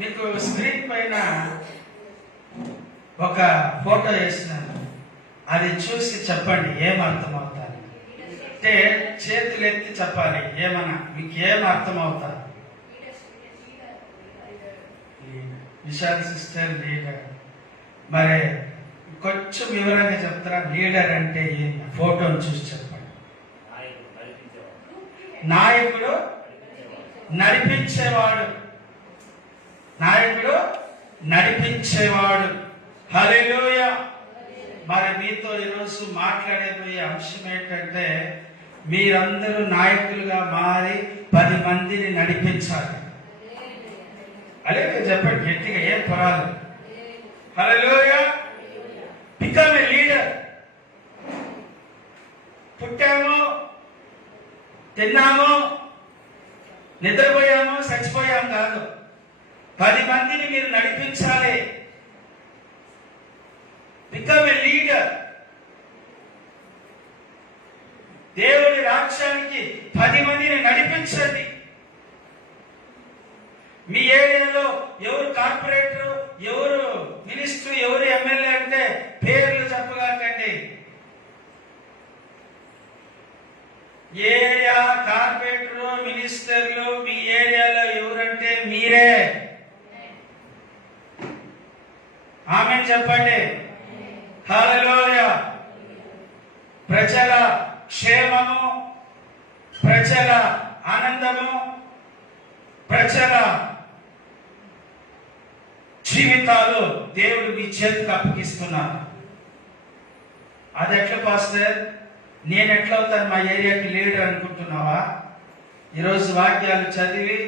మీకు స్క్రీన్ పైన ఒక ఫోటో వేసినాను, అది చూసి చెప్పండి ఏం అర్థమవుతారు అంటే చేతులు ఎత్తి చెప్పాలి. ఏమన్నా మీకు ఏం అర్థమవుతారు? Vishal sister leader. మరి కొంచెం వివరంగా చెప్తారా? లీడర్ అంటే ఏంటి? ఫోటోను చూసి చెప్పండి. నాయకుడు నడిపించేవాడు, నాయకుడు నడిపించేవాడు. హల్లెలూయా. మరి మీతో ఈరోజు మాట్లాడేపోయే అంశం ఏంటంటే మీరందరూ నాయకులుగా మారి 10 మందిని నడిపించాలి. అలాగే చెప్పండి గట్టిగా, ఏం పరాలు. హల్లెలూయా. Become a leader. పుట్టాము, తిన్నాము, నిద్రపోయాము, చచ్చిపోయాము కాదు. 10 మందిని మీరు నడిపించాలి. Become a leader. దేవుడి రాజ్యానికి 10 మందిని నడిపించండి. మీ ఏరియాలో ఎవరు కార్పొరేటర్, ఎవరు మినిస్టర్, ఎవరు ఎమ్మెల్యే అంటే పేర్లు చెప్పగాకండి. ఏరియా కార్పొరేటర్, మినిస్టర్లు మీ ఏరియాలో ఎవరంటే మీరే. ఆమె చెప్పండి. హల్లెలూయా. ప్రజల క్షేమము, ప్రజల ఆనందము, ప్రజల జీవితాలు దేవుడు మీ చేతికి అప్పగిస్తున్నారు. అది ఎట్లా పాస్టర్? నేను ఎట్లా అవుతాను మా ఏరియాకి లీడర్ అనుకుంటున్నావా? ఈరోజు వాక్యాలు చదివి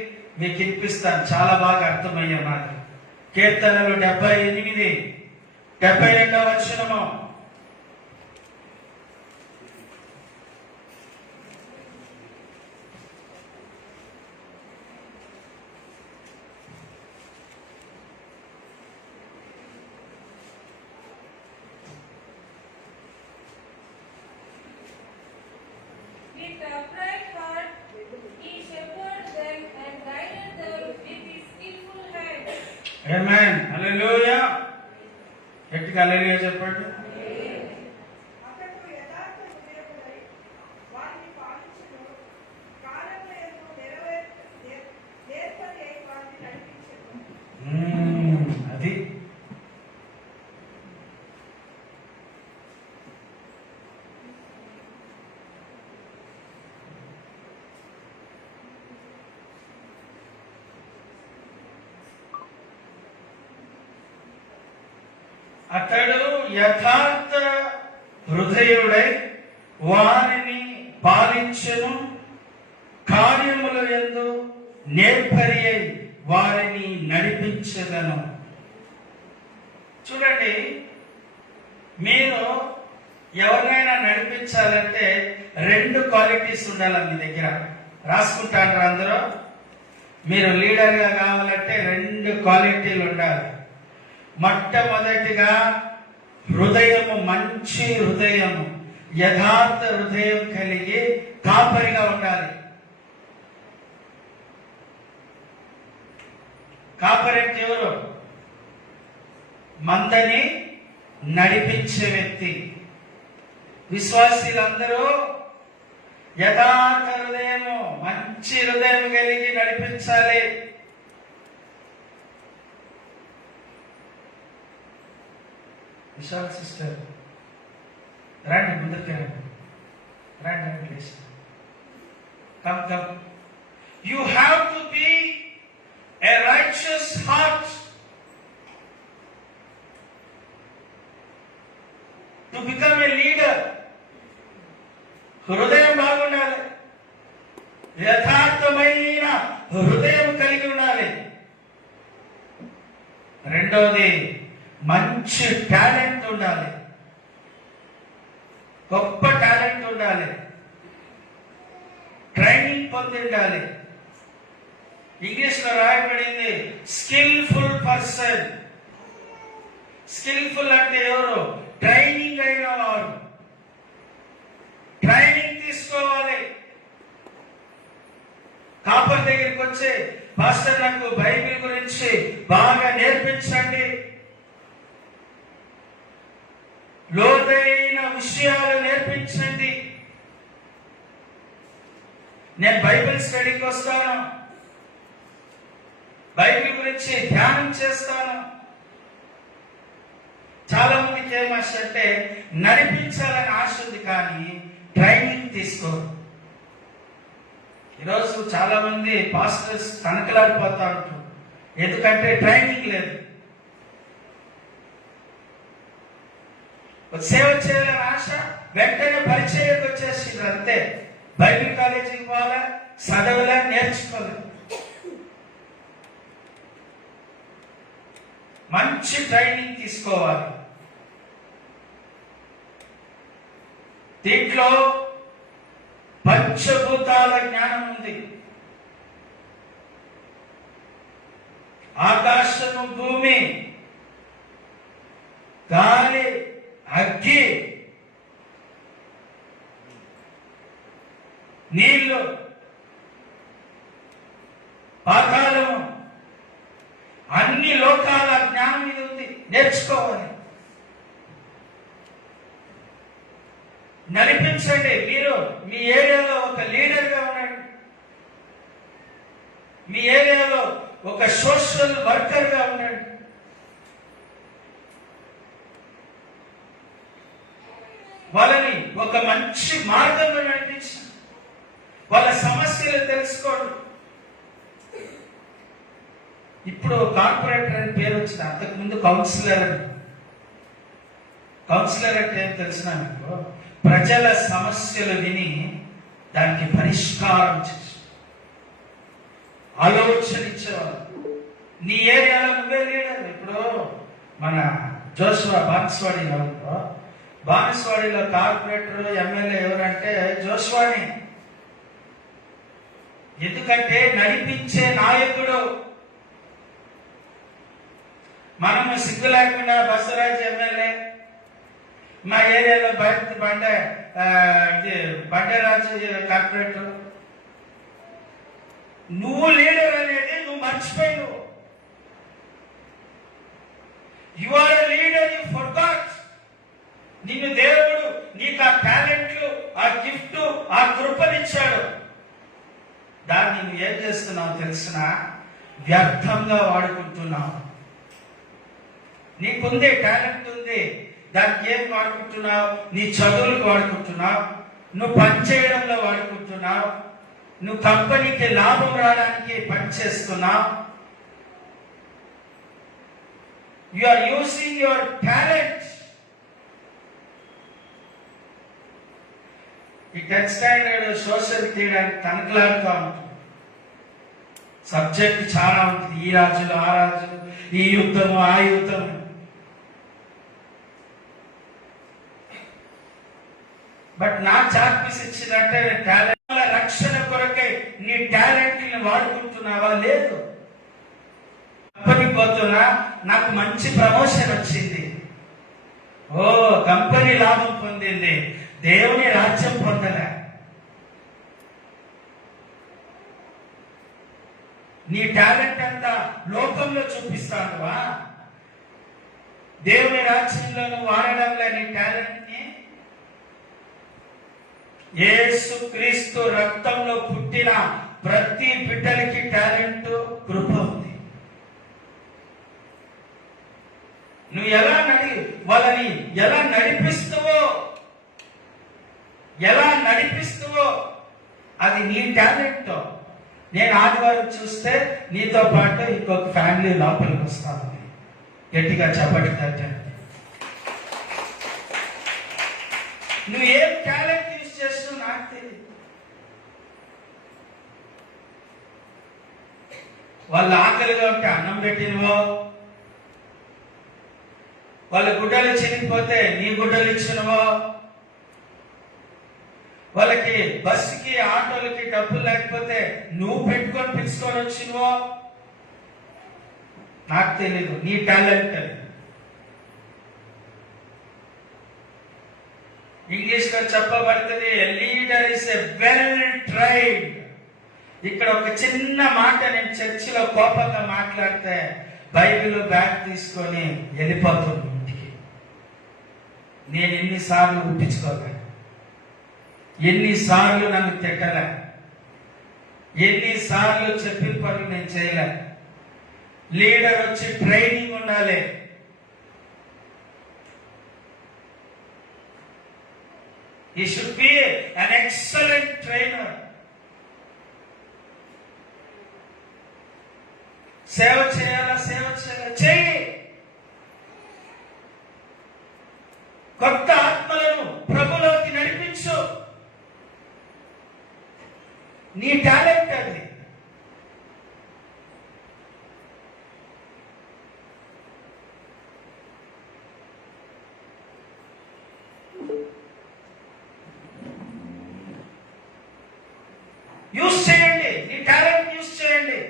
మీకు వినిపిస్తాను, చాలా బాగా అర్థమయ్యా నాకు. కీర్తనలు 78, 72వ వచనము. With upright heart, he shepherded them and guided them with his skillful hand. Amen. హల్లెలూయా. గట్టిగా హల్లెలూయా చెప్పండి. అతడు యథార్థ హృదయుడై వారిని పాలించును, కాలములందు నేర్పరి అయి వారిని నడిపించును. అది అతడు యథార్థ హృదయుడై వారిని పాలించెను, కార్యముల యందు నేర్పరి అయి వారిని నడిపించెదను. చూడండి, మీరు ఎవరినైనా నడిపించాలంటే 2 క్వాలిటీస్ ఉండాలి మీ దగ్గర. రాసుకుంటారు అందరూ. మీరు లీడర్గా కావాలంటే 2 క్వాలిటీలు ఉండాలి. మొట్టమొదటిగా హృదయము, మంచి హృదయము, యథార్థ హృదయం కలిగి కాపరిగా ఉండాలి. కాపరి అంటే ఎవరు? మందని నడిపించే వ్యక్తి. విశ్వాసీలందరూ యథార్థ హృదయము, మంచి హృదయం కలిగి నడిపించాలి. విశాల్ సిస్టర్ రండి, ముందుకు రండి, రండి please. Come come. You have to be A righteous heart to become a leader. హృదయం బాగుండాలి, యథార్థమైన హృదయం కలిగి ఉండాలి. రెండవది, మంచి టాలెంట్ ఉండాలి, గొప్ప టాలెంట్ ఉండాలి, ట్రైనింగ్ పొంది ఉండాలి. ఇంగ్లీష్ లో రాయబడింది స్కిల్ఫుల్ పర్సన్. స్కిల్ఫుల్ అంటే ఎవరు? ట్రైనింగ్ అయిన వారు. ట్రైనింగ్ తీసుకోవాలి. కాపర్ దగ్గరికి వచ్చే పాస్టర్ నాకు బైబిల్ గురించి బాగా నేర్పించండి, లోతైన విషయాలు నేర్పించండి, నేను బైబిల్ స్టడీకి వస్తాను, బైబిల్ గురించి ధ్యానం చేస్తాను. చాలా మందికి ఏం ఆశ అంటే నడిపించాలని ఆశ ఉంది, కానీ ట్రైనింగ్ తీసుకోరు. ఈరోజు చాలా మంది పాస్టర్స్ తనకలాడిపోతా ఉంటారు, ఎందుకంటే ట్రైనింగ్ లేదు. సేవ చేయాలని ఆశ, వెంటనే పరిచయకు వచ్చేసిండ్రు అంతే. బైబిల్ కాలేజీకి పోవాలా, చదవలా, నేర్చుకోవాలి. మంచి ట్రైనింగ్ తీసుకోవాలి. దీంట్లో పంచభూతాల జ్ఞానం ఉంది. ఆకాశము, భూమి, గాలి, అగ్గి, నీళ్లు, పాతాళము, అన్ని లోకాల జ్ఞానం ఇది ఉంది, నేర్చుకోవాలి. నడిపించండి. మీరు మీ ఏరియాలో ఒక లీడర్గా ఉండండి, మీ ఏరియాలో ఒక సోషల్ వర్కర్గా ఉండండి. వాళ్ళని ఒక మంచి మార్గంలో నడిపించండి, వాళ్ళ సమస్యలు తెలుసుకోండి. ఇప్పుడు కార్పొరేటర్ అని పేరు వచ్చింది, అంతకుముందు కౌన్సిలర్ అని. కౌన్సిలర్ అంటే ఏం తెలిసిన మీకు? ప్రజల సమస్యలు విని దానికి పరిష్కారం చేసి ఆలోచన ఇచ్చేవాళ్ళు. నీ ఏరియాలో నువ్వే లీడర్. ఇప్పుడు మన జోషువా బాన్స్వాడిలో కార్పొరేటర్, ఎమ్మెల్యే ఎవరంటే జోషువాని. ఎందుకంటే నడిపించే నాయకుడు. మనము సిగ్గు లేకుండా బసవరాజ్ ఎమ్మెల్యే, మా ఏరియాలో బండరాజు కార్పొరేటర్, నువ్వు లీడర్ అనేది నువ్వు మర్చిపోయావు. You are a leader, you forgot. నిన్ను దేవుడు నీకు ఆ టాలెంట్లు, ఆ గిఫ్ట్, ఆ కృపనిచ్చాడు. దాన్ని నువ్వు ఏం చేస్తున్నావు తెలిసిన? వ్యర్థంగా వాడుకుంటున్నావు. నీకుంది, టాలెంట్ ఉంది, దానికి ఏం వాడుకుంటున్నావు? నీ చదువులకు వాడుకుంటున్నావు, నువ్వు పనిచేయడంలో వాడుకుంటున్నావు, నువ్వు కంపెనీకి లాభం రావడానికి పనిచేస్తున్నావు. You are using your talent. ఈ 10th స్టాండర్డ్ సోషల్ తీయడానికి తనకలాడుతూ ఉంటుంది. సబ్జెక్ట్ చాలా ఉంటుంది, ఈ రాజులు, ఆ రాజులు, ఈ యుద్ధము, ఆ యుద్ధము. బట్ నా చాక్పీస్ ఇచ్చిందంటే టాలెంట్ రక్షణ కొరకై నీ టాలెంట్ ని వాడుకుంటున్నావా? లేదు. కంపెనీకి పోతున్నా, నాకు మంచి ప్రమోషన్ వచ్చింది, ఓ కంపెనీ లాభం పొందింది, దేవుని రాజ్యం పొందలే. నీ టాలెంట్ అంతా లోకంలో చూపిస్తానువా? దేవుని రాజ్యంలో నువ్వు వాడడంలో నీ టాలెంట్ ని యేసు క్రీస్తు రక్తంలో పుట్టిన ప్రతి బిడ్డలకి టాలెంట్, కృప ఉంది. నువ్వు వాళ్ళని ఎలా నడిపిస్తువో అది నీ టాలెంట్. నేను ఆదివారం చూస్తే నీతో పాటు ఇంకొక ఫ్యామిలీ లోపలికి వస్తాను. గట్టిగా చెప్పటి తట్టండి. నువ్వు ఏం టాలెంట్ యూజ్ చేస్తూ నాకు తెలియదు. వాళ్ళ ఆకలిగా ఉంటే అన్నం పెట్టినవో, వాళ్ళ గుడ్డలు చినిగిపోతే నీ గుడ్డలు ఇచ్చినవో, వాళ్ళకి బస్సుకి, ఆటోలకి డబ్బులు లేకపోతే నువ్వు పెట్టుకొని పిలుచుకొని వచ్చినవో నాకు తెలీదు. నీ టాలెంట్ అది. ఇంగ్లీష్ లో చెప్పబడుతుంది, leader is a well trained ఇక్కడ ఒక చిన్న మాట నేను చర్చిలో కోపంగా మాట్లాడితే బైబిల్ బ్యాగ్ తీసుకొని వెళ్ళిపోతుంది ఇంటికి. నేను ఎన్నిసార్లు ఉప్పించుకోలే, ఎన్నిసార్లు నన్ను తిట్టలే, ఎన్నిసార్లు చెప్పిన పనులు నేను చేయలే. లీడర్ వచ్చి ట్రైనింగ్ ఉండాలి. He should be an excellent trainer. సేవ చేయాలా, సేవ చేయాలా, చేయి. కొత్త ఆత్మలను ప్రభులోకి నడిపించు. నీ టాలెంట్ అది. యూజ్ చేయండి, నీ టాలెంట్ యూజ్ చేయండి.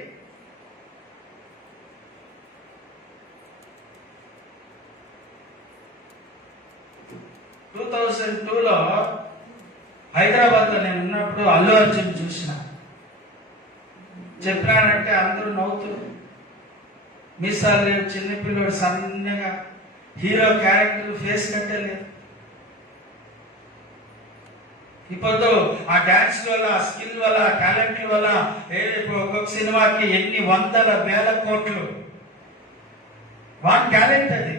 టూ 2002లో హైదరాబాద్లో నేను ఉన్నప్పుడు అల్లు అర్జున్ చూసిన. చెప్పినానంటే అందరూ నవ్వుతున్నారు. మీసాలు లేవు, చిన్నపిల్లడు సన్నగా, హీరో క్యారెక్టర్ ఫేస్ కట్టలేదు. ఇప్పుడు ఆ డాన్స్ వల్ల, ఆ స్కిల్ వల్ల, ఆ టాలెంట్ వల్ల ఒక్కొక్క సినిమాకి ఎన్ని వందల వేల కోట్లు. వాన్ టాలెంట్ అది.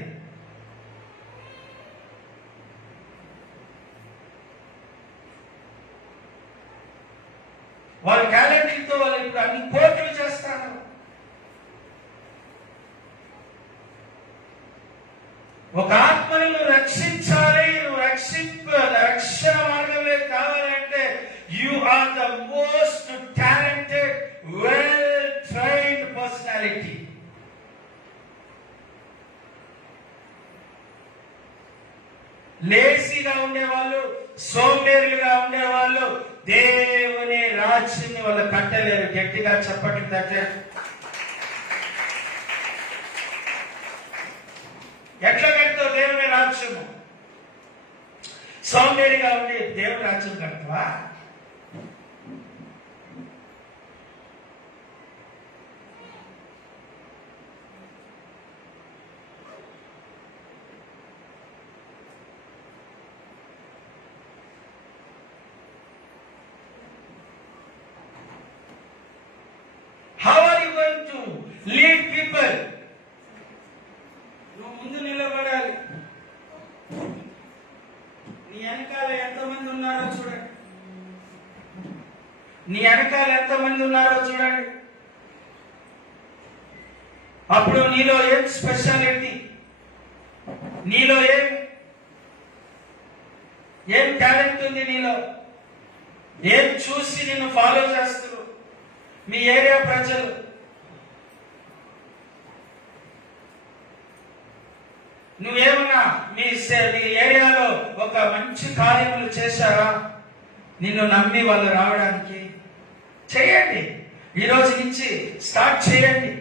వాళ్ళ టాలెంట్తో వాళ్ళు ఇప్పుడు అన్ని కోట్లు చేస్తారు. ఒక ఆత్మని నువ్వు రక్షించాలి, నువ్వు రక్షణ మార్గంలో కావాలంటే you are the most talented, well trained personality. లేజీగా ఉండేవాళ్ళు, సోంబేరులుగా ఉండేవాళ్ళు దేవుని రాజ్యాన్ని వాళ్ళు కట్టలేరు. గట్టిగా చెప్పట్లు తట్టే. ఎట్లా కడతావు దేవుని రాజ్యము? సోంబేరిగా ఉండి దేవుని రాజ్యం కడతావా? How are you going to lead people? నువ్వు ముందు నిలబడాలి. నీ వెనకాల ఎంతమంది ఉన్నారో చూడండి. నీ వెనకాల ఎంతమంది ఉన్నారో చూడండి. అప్పుడు నీలో ఏం స్పెషాలిటీ, నీలో ఏం టాలెంట్ ఉంది, నీలో ఏం చూసి నిన్ను ఫాలో చేస్తారు మీ ఏరియా ప్రజలు. నువ్వేమన్నా మీ ఏరియాలో ఒక మంచి కార్యములు చేశారా నిన్ను నమ్మి వాళ్ళు రావడానికి? చేయండి, ఈ రోజు నుంచి స్టార్ట్ చేయండి.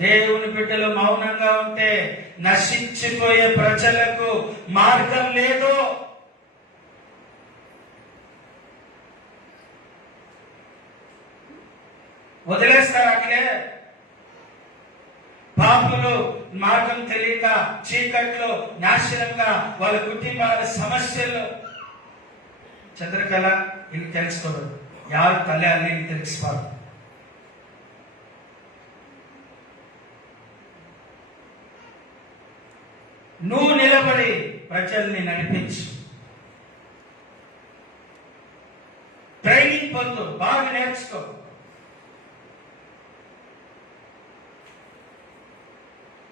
దేవుని బిడ్డలు మౌనంగా ఉంటే నశించిపోయే ప్రజలకు మార్గం లేదు. వదిలేస్తారు అట్లే. పాపులు మార్గం తెలియక చీకట్లో నాశనంగా వాళ్ళ కుటుంబాల సమస్యలు చంద్రకళ ఇది తెలుసుకోవద్దు. యారు తల్లి అని తెలుసుకోవాలి. నువ్వు నిలబడి ప్రజల్ని నడిపించు. ట్రైనింగ్ పొందు, బాగా నేర్చుకో.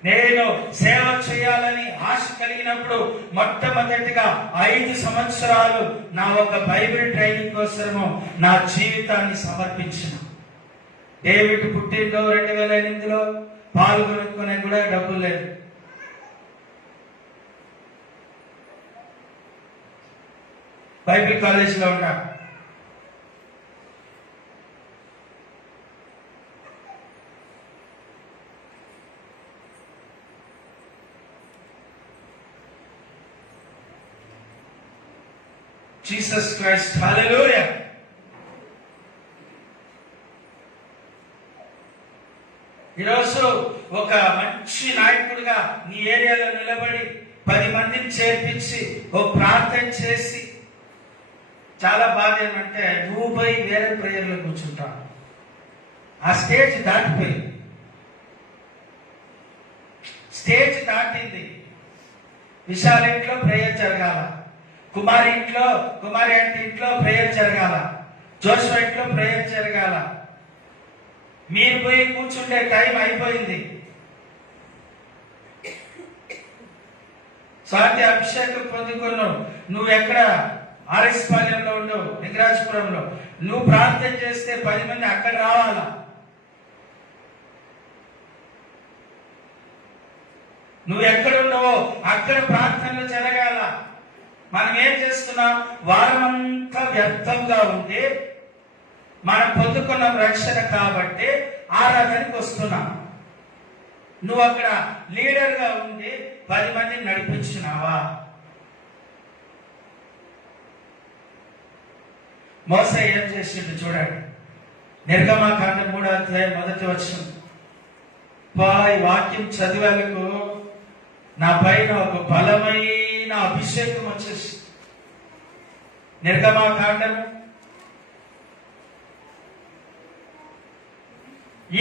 నేను సేవ చేయాలని ఆశ కలిగినప్పుడు మొట్టమొదటిగా 5 సంవత్సరాలు నా ఒక బైబిల్ ట్రైనింగ్ కోసము నా జీవితాన్ని సమర్పించిన. డేవిడ్ పుట్టిందో 2008లో పాల్గొనుకునే కూడా డబ్బులు లేదు. బైబిల్ కాలేజీలో ఉన్నా. జీసస్ క్రైస్ట్, హల్లెలూయా. ఈరోజు ఒక మంచి నాయకుడిగా నీ ఏరియాలో నిలబడి 10 మందిని చేర్పించి ఓ ప్రార్థన చేసి, చాలా బాధ ఏమంటే నువ్వు పోయి వేరే ప్రేయర్లో కూర్చుంటావు. ఆ స్టేజ్ దాటిపోయింది, స్టేజ్ దాటింది. విశాల ఇంట్లో ప్రేయర్ జరగాల, కుమారి అంటే ఇంట్లో ప్రేయర్ జరగాల, జోషువా ఇంట్లో ప్రేయర్ జరగాల. మీరు పోయి కూర్చుండే టైం అయిపోయింది. స్వాతి అభిషేకం పొందుకున్నావు. నువ్వు ఎక్కడ ఆర్ఎస్ పాలెంలో ఉండవు, లింగరాజపురంలో. నువ్వు ప్రార్థన చేస్తే 10 మంది అక్కడ రావాలా. నువ్వు ఎక్కడ ఉన్నావో అక్కడ ప్రార్థనలు జరగాల. మనం ఏం చేస్తున్నాం? వారమంతా వ్యర్థంగా ఉండి మనం పొందుకున్న రక్షణ కాబట్టి ఆరాధనకు వస్తున్నాం. నువ్వు అక్కడ లీడర్ గా ఉండి 10 మందిని నడిపించినావా? మోసే ఏం చేసిండు చూడండి. నిర్గమకాండం 3వ అధ్యాయం 1వ వచనం. ఈ వాక్యం చదివేందుకు నా పైన ఒక బలమైన అభిషేకం వచ్చేసి. నిర్గమకాండం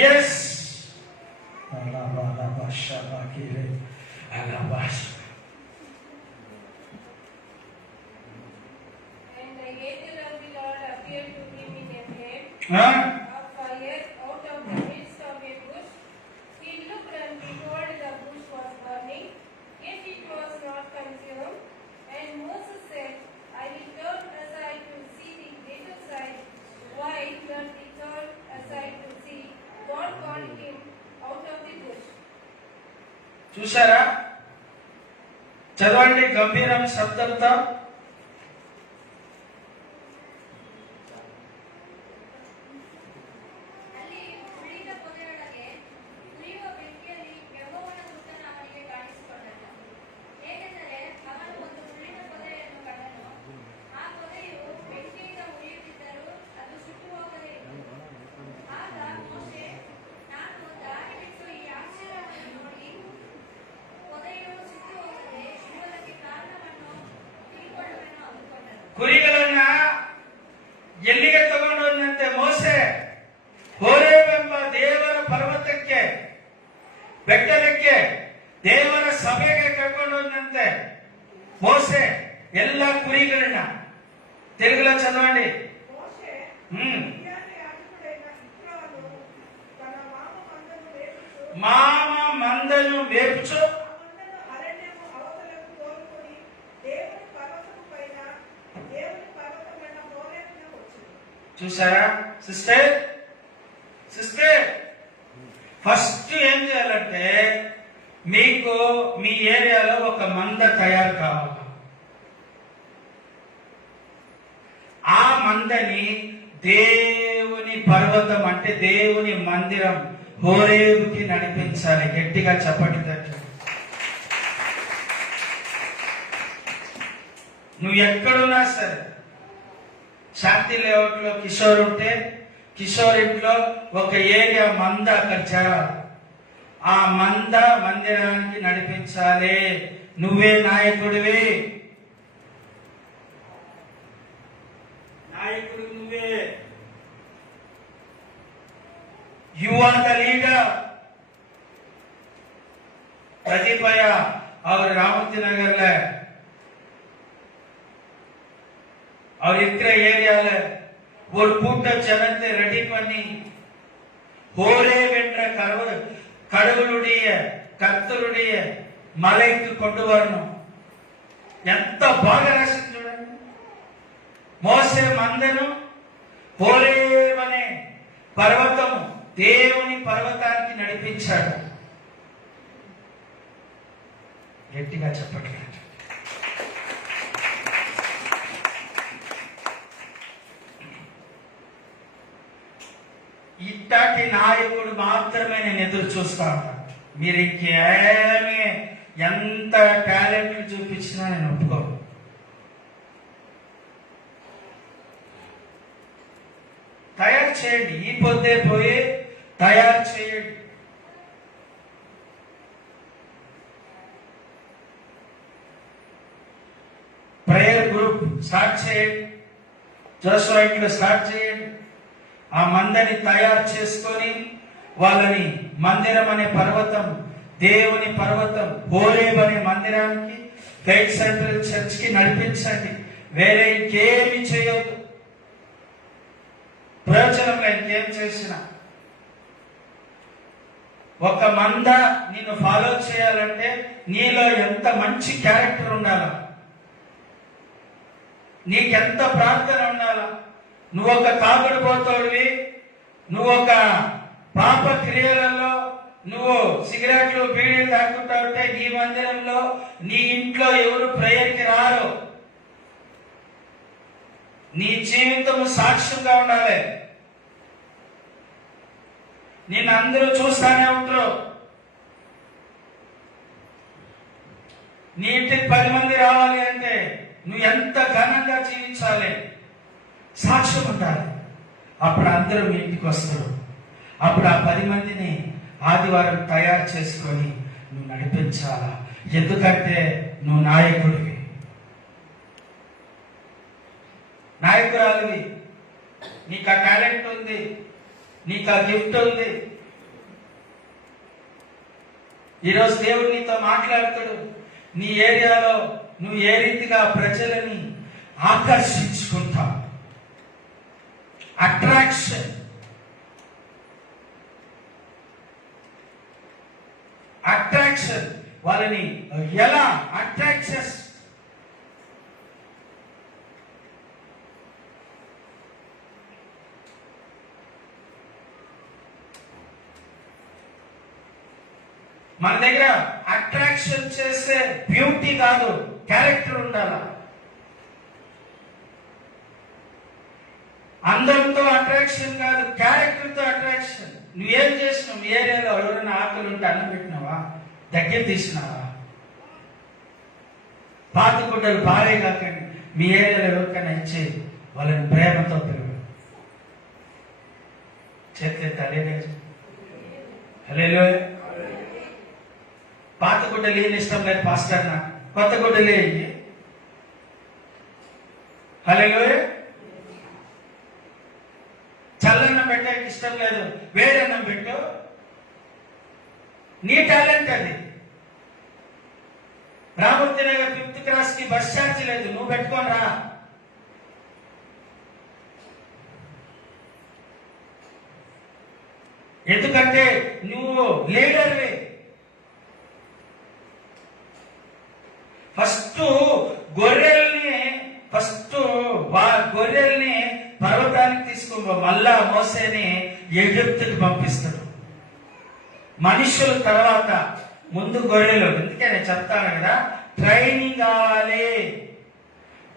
yes And the angel of the Lord appeared to him in a flame of fire out of the midst of a bush. He looked, and behold, the bush was burning, yet it was not consumed. And Moses said, I will turn aside to see the greater side. Why not he turned aside to see? God called him out of the bush. చూసారా? చదవండి గంభీరం శబ్దంతో. ಅಲ್ಲಿ ಉಳಿದ ಪೊದೆಯೊಳಗೆ ಉರಿಯುವ ಬೆಂಕಿಯಲ್ಲಿ ಯೆಹೋವನ ದೂತನ ಅವನಿಗೆ ಕಾಣಿಸಿಕೊಂಡನು. ಹೇಗೆಂದರೆ ಅವನು ಒಂದು ಉಳಿದ ಪೊದೆಯನ್ನು ಕಂಡನು. ಆ ಪೊದೆಯು ಬೆಂಕಿಯಿಂದ ಉರಿಯುತ್ತಿದ್ದರೂ ಅದು ಸುಟ್ಟು ಹೋಗದೇ ಇತ್ತು. ಆಗ ಮೋಶೆ, ನಾನು ದಾರಿ ಬಿಟ್ಟು ಈ ಆಶ್ಚರ್ಯವನ್ನು ನೋಡಿ ಪೊದೆಯು ಸುಟ್ಟು ಹೋಗದೆ ಇರುವುದಕ್ಕೆ ಕಾರಣವನ್ನು ತಿಳ್ಕೊಳ್ಳುವೆನು ಅಂದುಕೊಂಡನು. ಕುರಿಗಳನ್ನ ಎಲ್ಲಿಗೆ ತಗೊಂಡಂತೆ ಮೋಸೆ ಹೋರೇಬೆಂಬ ದೇವರ ಪರ್ವತಕ್ಕೆ, ಬೆಟ್ಟದಕ್ಕೆ, ದೇವರ ಸಭೆಗೆ ಕರ್ಕೊಂಡಂತೆ ಮೋಸೆ ಎಲ್ಲ ಕುರಿಗಳನ್ನ. తెలుగులో చదవండి. మోషే హ్మ్. మిద్యాను యాజకుడైన ఇత్రోను తన మామ మందను మేపుచు ఆ మందను అరణ్యము అవతలకు తోలుకొని దేవుని పర్వతము పైన దేవుని పర్వతమైన హోరేబునకు వచ్చెను. చూసారా సిస్టర్ ఫస్ట్ ఏం చేయాలంటే మీకు మీ ఏరియాలో ఒక మంద తయారు కావాలి. ఆ మందని దేవుని పర్వతం అంటే దేవుని మందిరం హోరేబుకి నడిపించాలి. గట్టిగా చప్పట్లు తట్టు. నువ్వు ఎక్కడున్నా సరే, శాంతి లేఅవుట్ లో కిషోర్ ఉంటే కిషోర్ ఇంట్లో ఒక ఏరియా మంద అక్కడ చేరాలి. ఆ మంద మందిరానికి నడిపించాలి. నువ్వే నాయకుడివి, నాయకుడు నువ్వే. You are the leader. Pradeep भैया और रामूर्ति नगर और इतने ஏரியா ஒரு கூட்ட ஜனத்தை ரெடி பண்ணி ஹோரேப் என்ற கடவுளுடைய கர்த்தருடைய மலைக்கு கொண்டு வரணும். ఎంత బాగా రాసింది చూడండి. మోసే మందను హోరేబ్ అనే పర్వతము దేవుని పర్వతానికి నడిపించాడు. గట్టిగా చెప్పట్లేదు. ఇట్లాంటి నాయకుడు మాత్రమే నేను ఎదురు చూస్తా ఉన్నాను. మీరు ఇంకేమి ఎంత టాలెంట్లు చూపించినా నేను ఒప్పుకోను. తయారు చేయండి, ఈ పొద్దే పోయి తయారు చేయండి. స్టార్ట్ చేయండి, జోషువా ఇంట్లో స్టార్ట్ చేయండి. ఆ మందని తయారు చేసుకొని వాళ్ళని మందిరం అనే పర్వతం, దేవుని పర్వతం హోరేబ్ అనే మందిరానికి, గైడ్ సెంట్రల్ చర్చ్ కి నడిపించండి. వేరే ఇంకేమి చేయొద్దు. ప్రయోజనంలో ఇంకేం చేసినా ఒక మంద నిన్ను ఫాలో చేయాలంటే నీలో ఎంత మంచి క్యారెక్టర్ ఉండాలా, నీకెంత ప్రార్థన ఉండాలా. నువ్వు ఒక తాగుడుపోతోడివి, నువ్వు ఒక పాప క్రియలలో నువ్వు సిగరెట్లు బీడీలు తాగుతుంటా ఉంటే నీ మందిరంలో నీ ఇంట్లో ఎవరు ప్రేయర్కి రారు. నీ జీవితము సాక్ష్యంగా ఉండాలి. నిన్ను అందరూ చూస్తానే ఉంటారు. నీ ఇంటికి 10 మంది రావాలి అంటే నువ్వు ఎంత ఘనంగా జీవించాలి, సాక్ష్యం ఉండాలి. అప్పుడు అందరూ మీ ఇంటికి వస్తారు. అప్పుడు ఆ 10 మందిని ఆదివారం తయారు చేసుకొని నువ్వు నడిపించాలా. ఎందుకంటే నువ్వు నాయకుడివి, నాయకురాలివి. నీకు ఆ టాలెంట్ ఉంది, నీకు ఆ గిఫ్ట్ ఉంది. ఈరోజు దేవుడు నీతో మాట్లాడతాడు. నీ ఏరియాలో నువ్వు ఏ రీతిగా ప్రజలని ఆకర్షించుకుంటావు. అట్రాక్షన్, అట్రాక్షన్, వాళ్ళని ఎలా అట్రాక్ట్ చేస్తా. మన దగ్గర అట్రాక్షన్ చేసే బ్యూటీ కాదు, క్యారెక్టర్ ఉండాల. అందంతో అట్రాక్షన్ కాదు, క్యారెక్టర్ తో అట్రాక్షన్. నువ్వేం చేసినావు? మీ ఏరియాలో ఎవరైనా ఆకలి ఉంటే అన్నం పెట్టినావా? దగ్గర తీసినావా? పాత గుడ్డలు పారే కాకండి. మీ ఏరియాలో ఎవరికైనా ఇచ్చి వాళ్ళని ప్రేమతో పెరుగు. చేతులెత్తాలి. హల్లెలూయా. పాత గుడ్డలు ఏం ఇష్టం లేదు పాస్టర్, నా కొత్త గుడ్డలే. హల్లెలూయా. చల్లన్నం పెట్టడానికి ఇష్టం లేదు, వేరన్నం పెట్టు. నీ టాలెంట్ అది. రామూర్తి నగర్ 5th క్రాస్ కి బస్ ఛార్జ్ లేదు, నువ్వు పెట్టుకొని రా. ఎందుకంటే నువ్వు లీడర్వే. ఫస్ట్ గొర్రెల్ని పర్వతానికి తీసుకో, మళ్ళా మోసేని ఎగిప్తుకి పంపిస్తాడు. మనుషుల తర్వాత ముందు గొర్రెలు. ఎందుకే నేను చెప్తాను కదా, ట్రైనింగ్ కావాలి,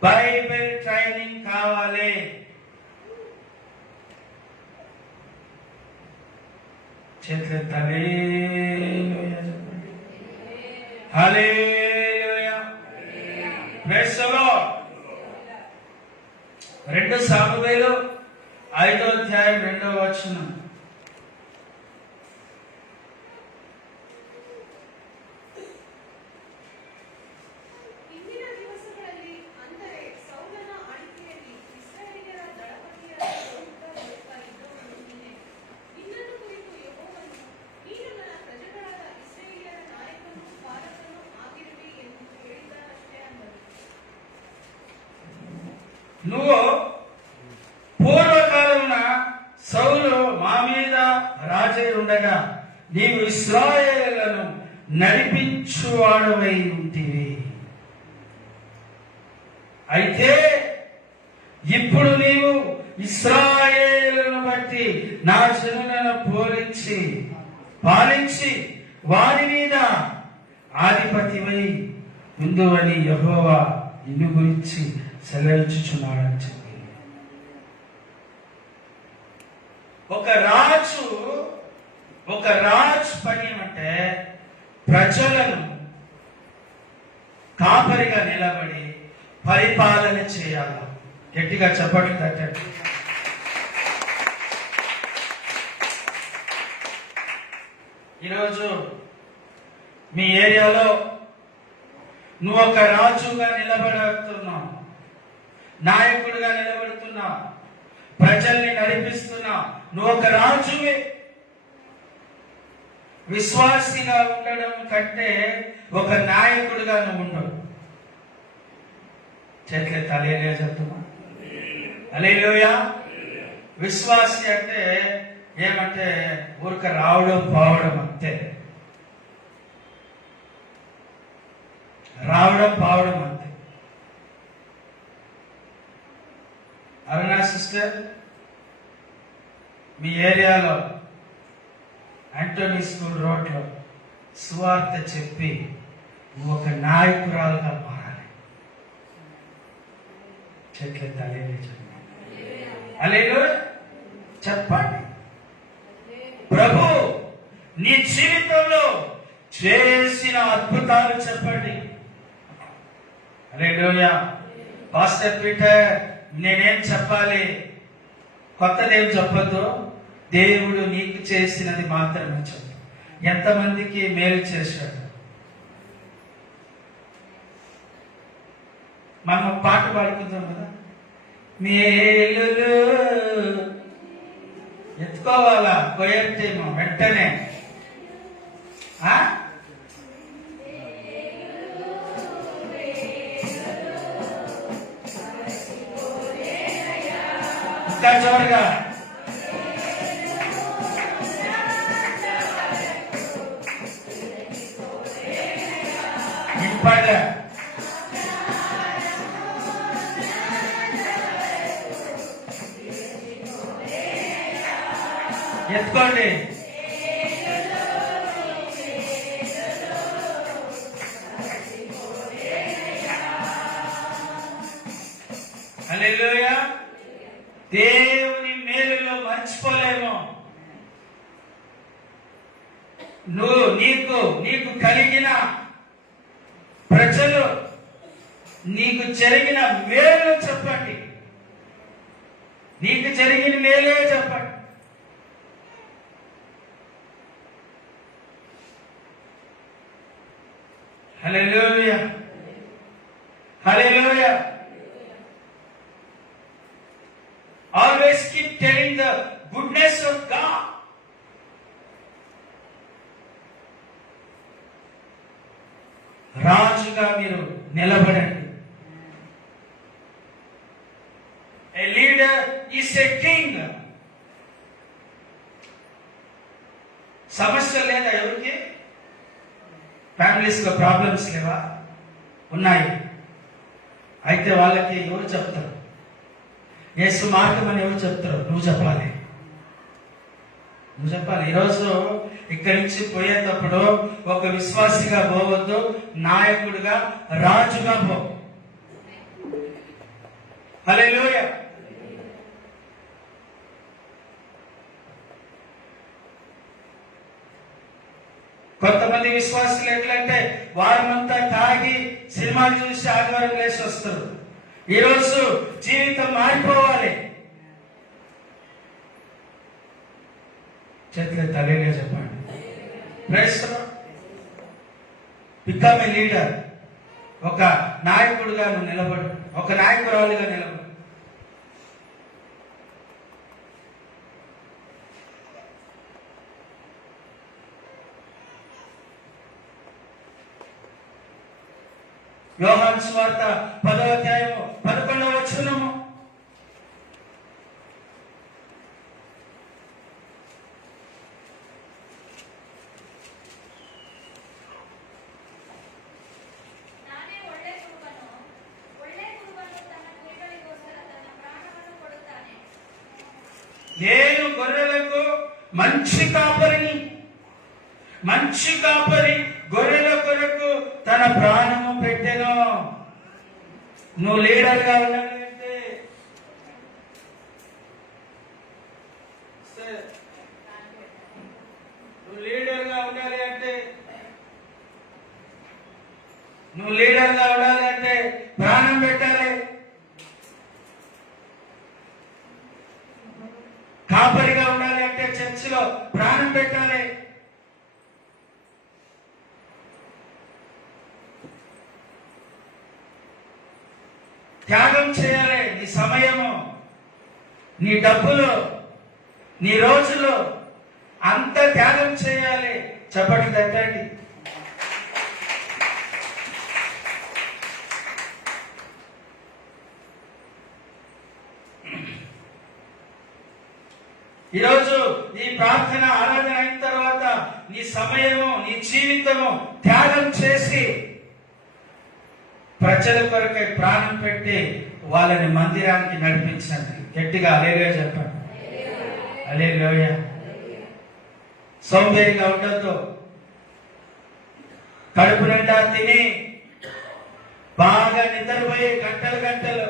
బైబిల్ ట్రైనింగ్ కావాలి. చేతులెత్తాలి. హల్లెలూయా. Praise the Lord. 2 సామువేలు 5వ అధ్యాయం 2వ వచనం. ಇಂದಿನ ದಿವಸಗಳಲ್ಲಿ ಅಂದರೆ ಸೌಲನ ಆಳ್ವಿಕೆಯಲ್ಲಿ ಇಸ್ರಾಯೇಲ್ಯರ ದಳಪತಿಯಾದ ಇದ್ದವನು ನೀನೇ. ನಿನ್ನನ್ನು ಕುರಿತು ಯೆಹೋವನು, ನೀನು ನನ್ನ ಪ್ರಜೆಗಳಾದ ಇಸ್ರಾಯೇಲ್ಯರ ನಾಯಕನೂ ಪಾಲಕನೂ ಆಗಿರುವಿ ಎಂದು ಹೇಳಿದ್ದಾನಷ್ಟೇ ಅಂದನು. నువ్వు పూర్వకాలమున సౌలు మా మీద రాజై ఉండగా నీవు ఇశ్రాయేలులను నడిపించువాడవై ఉంటివి. అయితే ఇప్పుడు నీవు ఇశ్రాయేలును బట్టి నా జనులను పాలించి వారి మీద ఆధిపతివై ఉందువని యెహోవా నిన్ను గురించి సెలవిచ్చుచున్నాడని చెప్పి. ఒక రాజు పని ఏమంటే ప్రజలను కాపరిగా నిలబడి పరిపాలన చేయాలి. గట్టిగా చెప్పట్లు తట్టండి. ఈరోజు మీ ఏరియాలో నువ్వు ఒక రాజుగా నిలబడుతున్నావు. నాయకుడిగా నిలబడుతున్నావు, ప్రజల్ని నడిపిస్తున్నావు. నువ్వు ఒక రాజువే. విశ్వాసిగా ఉండడం కంటే ఒక నాయకుడిగా నువ్వు ఉండవు. చెట్లే తలేలే చెప్తున్నా. హల్లెలూయా. విశ్వాసి అంటే ఏమంటే ఊరిక రావడం పోవడం అంతే. రావడం పోవడం అంతే. అరుణా సిస్టర్, మీ ఏరియాలో ఆంటోనీ స్కూల్ రోడ్లో సువార్త చెప్పి నువ్వు ఒక నాయకురాలుగా మారాలి. చెట్ల తల్లి చెప్పండి. ప్రభు నీ జీవితంలో చేసిన అద్భుతాలు చెప్పండి. హల్లెలూయా. పాస్టర్ పీటర్, నేనేం చెప్పాలి? కొత్తదేం చెప్పొద్దు. దేవుడు నీకు చేసినది మాత్రమే చెప్పు. ఎంతమందికి మేలు చేశాడు. మనం పాట పాడుకుందాం కదా. మేలులు ఎత్తుకోవాలా కొయర్ టీమ్ వెంటనే. ఇంకా జోరుగా. ఇంపాగా ఎత్తుకోండి. హల్లెలూయా. దేవుని మేలులో మర్చిపోలేము. నీకు కలిగిన ప్రజలు నీకు జరిగిన మేలు చెప్పండి. నీకు జరిగిన మేలే చెప్పండి. Hallelujah. Hallelujah. Always keep telling the goodness of God. రాజుగా మీరు నిలబడండి. A leader is a king. సమస్య లేదా ఎవరికి? ఫ్యామిలీస్ లో ప్రాబ్లమ్స్ లేవా? ఉన్నాయి. అయితే వాళ్ళకి ఎవరు చెప్తారు? యేసు మార్గం అని ఎవరు చెప్తారు? నువ్వు చెప్పాలి. ఈరోజు ఇక్కడి నుంచి పోయేటప్పుడు ఒక విశ్వాసిగా పోవద్దు, నాయకుడిగా, రాజుగా పో. హల్లెలూయా. కొంతమంది విశ్వాసులు ఎట్లంటే వారమంతా తాగి సినిమాలు చూసి ఆదివారం లేచి వస్తారు. ఈరోజు జీవితం మారిపోవాలి. చేతులు తల్లిగా చెప్పండి. Become a leader. ఒక నాయకుడిగా నువ్వు నిలబడు, ఒక నాయకురాలుగా నిలబడు. యోహాను సువార్త 10వ అధ్యాయము 11వ వచనము. నేను గొర్రెలకు మంచి కాపరి గొర్రెల కొరకు తన ప్రాణము పెట్టెను. నువ్వు లీడర్ గా ఉండాలి అంటే ప్రాణం పెట్టాలి. కాపరిగా ఉండాలి అంటే చర్చిలో ప్రాణం పెట్టాలి. త్యాగం చేయాలి. నీ సమయము, నీ డబ్బులు, నీ రోజులు అంత త్యాగం చేయాలి. చప్పట్లు తట్టండి. ఈరోజు ఈ ప్రార్థన ఆరాధన అయిన తర్వాత నీ సమయము, నీ జీవితము త్యాగం చేసి ప్రజల కొరకై ప్రాణం పెట్టి వాళ్ళని మందిరానికి నడిపించండి. గట్టిగా హల్లెలూయా చెప్పండి. హల్లెలూయా. సోంబేరిగా ఉండొద్దు. కడుపు నిండా తిని బాగా నిద్రపోయి గంటలు గంటలు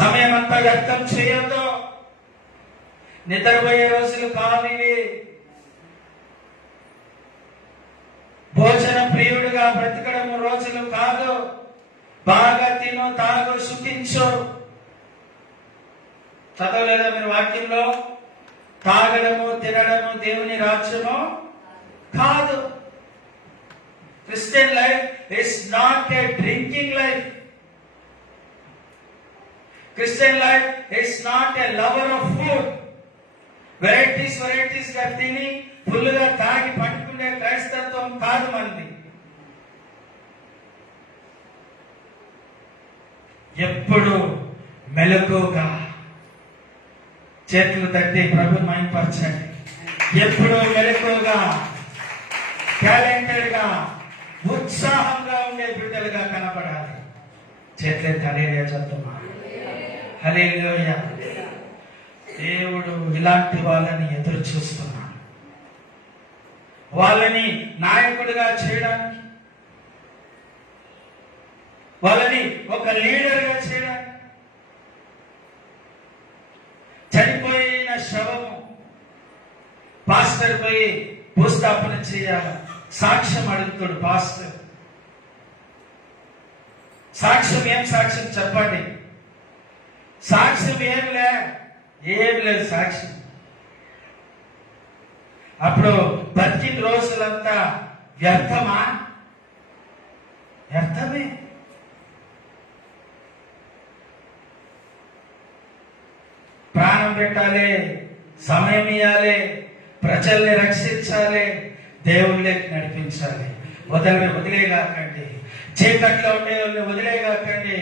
సమయం అంతా వ్యర్థం చేయొద్దు. నిద్రపోయే రోజులు కావు ఇవి. భోజన ప్రియుడిగా బ్రతకడం రోజులు కాదు. బాగా తిను, తాగు, సుఖించు. చదవలేదా మీరు వాక్యంలో? తాగడము, తినడము దేవుని రాజ్యము కాదు. Christian life is not a drinking life. Christian life is not a lover of food. Varieties గా తిని ఫుల్గా తాగి పట్టుకునే క్రైస్తత్వం కాదు మనది. ఎప్పుడు మెలకుగా చేతులు తట్టి ప్రభు మైంపరచండి. ఎప్పుడు మెలకుగా, టాలెంటెడ్ గా, ఉత్సాహంగా ఉండే బిడ్డలుగా కనపడాలి. చేతులెత్తి హల్లెలూయా చెప్తున్నా. హల్లెలూయా. దేవుడు ఇలాంటి వాళ్ళని ఎదురు చూస్తున్నాడు. వాళ్ళని నాయకుడిగా చేయడానికి, వాళ్ళని ఒక లీడర్గా చేయడానికి. చనిపోయిన శవము పాస్టర్ పోయి భూస్థాపన చేయాలి. సాక్ష్యం అడుగుతాడు పాస్టర్. సాక్ష్యం ఏం సాక్ష్యం చెప్పండి? సాక్ష్యం ఏం లేదు సాక్ష్యం. అప్పుడు బతికిన రోజులంతా వ్యర్థమా? వ్యర్థమే. ప్రాణం పెట్టాలి, సమయం ఇవ్వాలి, ప్రజల్ని రక్షించాలి, దేవుళ్ళకి నడిపించాలి. వదిలేగాకండి. చీకట్లో ఉండే వాళ్ళని వదిలేగాకండి.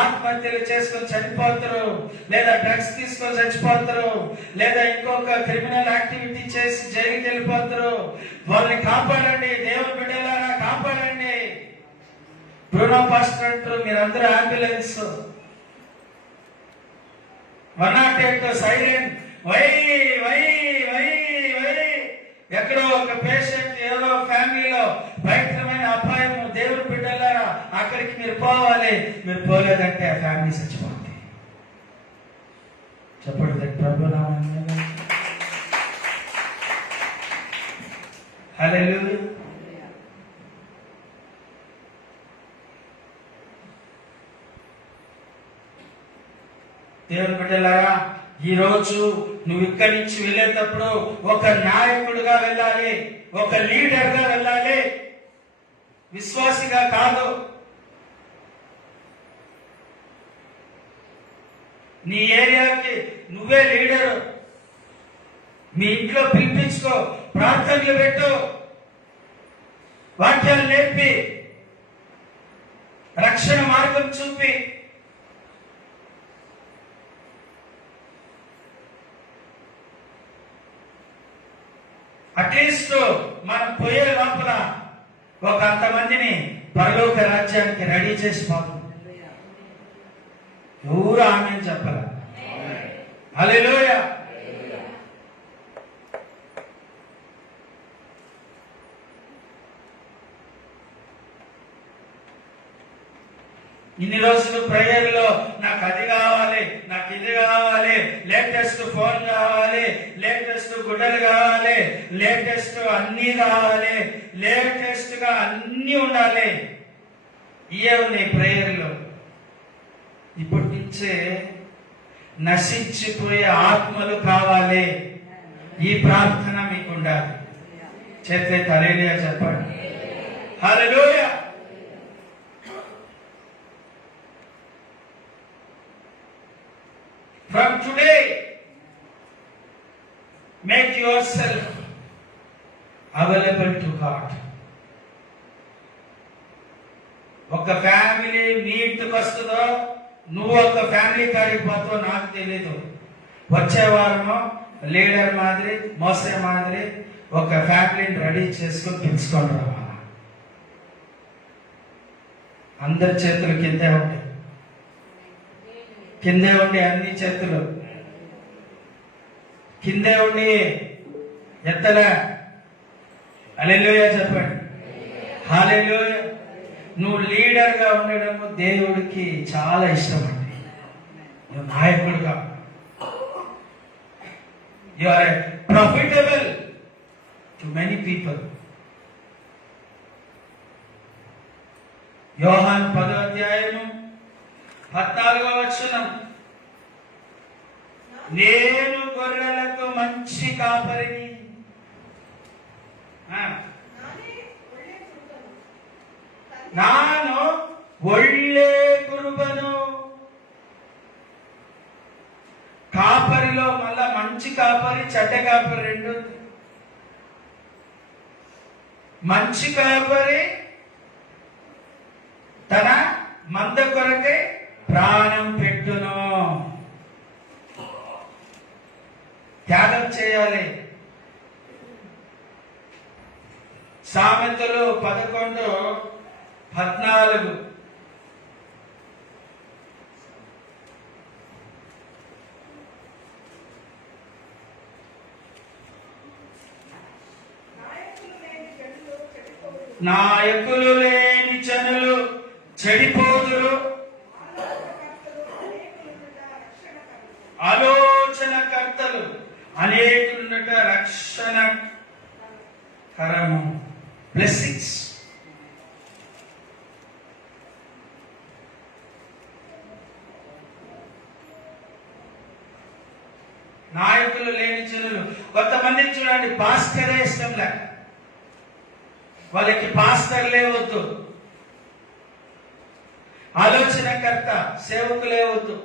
ఆత్మహత్యలు చేసుకొని చనిపోతారు, లేదా డ్రగ్స్ తీసుకొని చచ్చిపోతారు, లేదా ఇంకొక క్రిమినల్ యాక్టివిటీ చేసి జైలుకి వెళ్ళిపోతారు. వాళ్ళని కాపాడండి. దేవుని బిడ్డలారా కాపాడండి. బ్రూనో పాస్టర్ అంటారు, మీరందరూ అంబులెన్స్ 108 సైలెంట్ వై వై వై వై. ఎక్కడో ఒక పేషెంట్, ఏదో ఫ్యామిలీలో భయంకరమైన అపాయము. దేవుని బిడ్డలారా అక్కడికి మీరు పోవాలి. మీరు పోలేదంటే ఆ ఫ్యామిలీ చచ్చిపోతుంది. చెప్పండి ప్రభు నామమున హల్లెలూయా. దేవుని బిడ్డలారా, ఈ రోజు నువ్వు ఇక్కడి నుంచి వెళ్ళేటప్పుడు ఒక నాయకుడిగా వెళ్ళాలి, ఒక లీడర్ గా వెళ్ళాలి, విశ్వాసిగా కాదు. నీ ఏరియాకి నువ్వే లీడరు. మీ ఇంట్లో పిలిపించుకో, ప్రార్థనలు పెట్టు, వాక్యాలు నేర్పి, రక్షణ మార్గం చూపి. అట్లీస్ట్ మనం పోయే లోపల ఒక అంతమందిని పరలోక రాజ్యానికి రెడీ చేసిపోతాం. ఎవరు ఆమేన్ చెప్పాల? హల్లెలూయా. ఇన్ని రోజులు ప్రేయర్ లో నాకు అది కావాలి, నాకు ఇది కావాలి, లేటెస్ట్ ఫోన్ కావాలి, లేటెస్ట్ గుడ్డలు కావాలి, లేటెస్ట్ అన్ని కావాలి, లేటెస్ట్ గా అన్ని ఉండాలి. ఇవే ఉన్నాయి ప్రేయర్లో. ఇప్పటి నుంచే నశించిపోయే ఆత్మలు కావాలి. ఈ ప్రార్థన మీకు ఉండాలి. చేతులెత్తి హల్లెలూయా చెప్పండి. Hallelujah. Make yourself available to God. ఒక ఫ్యామిలీ మీ ఇంటికి వస్తుందో, నువ్వు ఒక ఫ్యామిలీ కాడికి పోతావో నాకు తెలీదు. వచ్చే వారము లీడర్ మాదిరి, మోసే మాదిరి ఒక ఫ్యామిలీని రెడీ చేసుకొని పిలుచుకొని రావాలా. అందరి చేతులు కిందే ఉంటాయి, కిందే ఉండి అన్ని చేతులు కిందే ఉండి ఎత్తలే. హల్లెలూయా చెప్పండి. హల్లెలూయా. నువ్వు లీడర్ గా ఉండడం దేవుడికి చాలా ఇష్టం అండి. నువ్వు నాయకుడుగా, you are profitable to many people. యోహాను 10వ అధ్యాయము 14వ వచనం, నేను గొర్రెలకు మంచి కాపరిని. ನಾನು ಒಳ್ಳೆ కురుబను. కాపరిలో మళ్ళా మంచి కాపరి, చెడ్డ కాపరి రెండు. మంచి కాపరి తన మంద కొరకే ప్రాణం పెట్టును. త్యాగం చేయాలి. సామెతలు 11:14, నాయకులు లేని జనులు చెడిపోదురు, ఆలోచనకర్తలు అనేకులుండట రక్షణ కరము. బ్లెస్సింగ్స్. నాయకులు లేని జనులు. కొంతమంది చూడండి, పాస్టరే ఇష్టం లేక వాళ్ళకి పాస్టర్లే వద్దు, ఆలోచనకర్త సేవకులే వద్దు.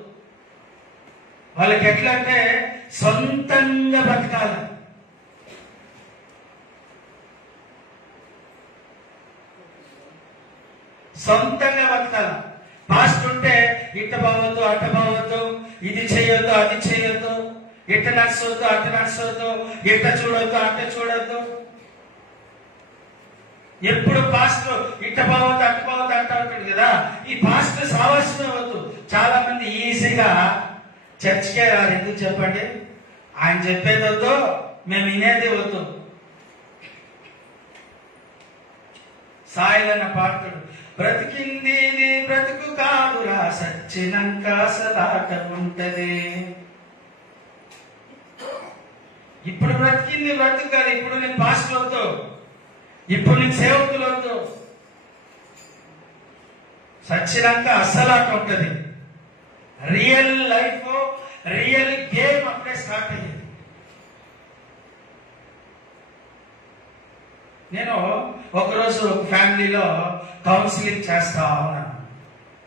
వాళ్ళకి ఎట్లా అంటే సొంతంగా బతకాలి. సొంతంగా బతకాలి. పాస్ట్ ఉంటే ఇట్ట పోవద్దు, అట్ట పోవద్దు, ఇది చేయొద్దు, అది చేయొద్దు, ఇట్ట నడసొద్దు, అట్ట నడసొద్దు, ఇట్ట చూడొద్దు, అట్ట చూడొద్దు. ఎప్పుడు పాస్టర్ ఇట్ట పోవద్దు, అట్ట పోవద్దు అంటా ఉంటాడు కదా. ఈ పాస్టర్ సావాసం వద్దు. చాలా మంది ఈజీగా చర్చికే రారు. ఎందుకు చెప్పండి? ఆయన చెప్పేది వద్దు, మేము వినేది వద్దు. సాయిలన్న పాడుతాడు, బ్రతికింది ఇది బ్రతుకు కాదురా, సచ్చినంక సలాట ఉంటది. ఇప్పుడు బ్రతికింది బ్రతుకు కాదు. ఇప్పుడు నేను పాస్టర్ వద్దు, ఇప్పుడు నేను సేవకులు వద్దు. సచ్చినాక అస్సలాట ఉంటది. రియల్ లైఫ్, రియల్ గేమ్ అప్పుడే స్టార్ట్ అయ్యింది. నేను ఒకరోజు ఒక ఫ్యామిలీలో కౌన్సిలింగ్ చేస్తా ఉన్నాను.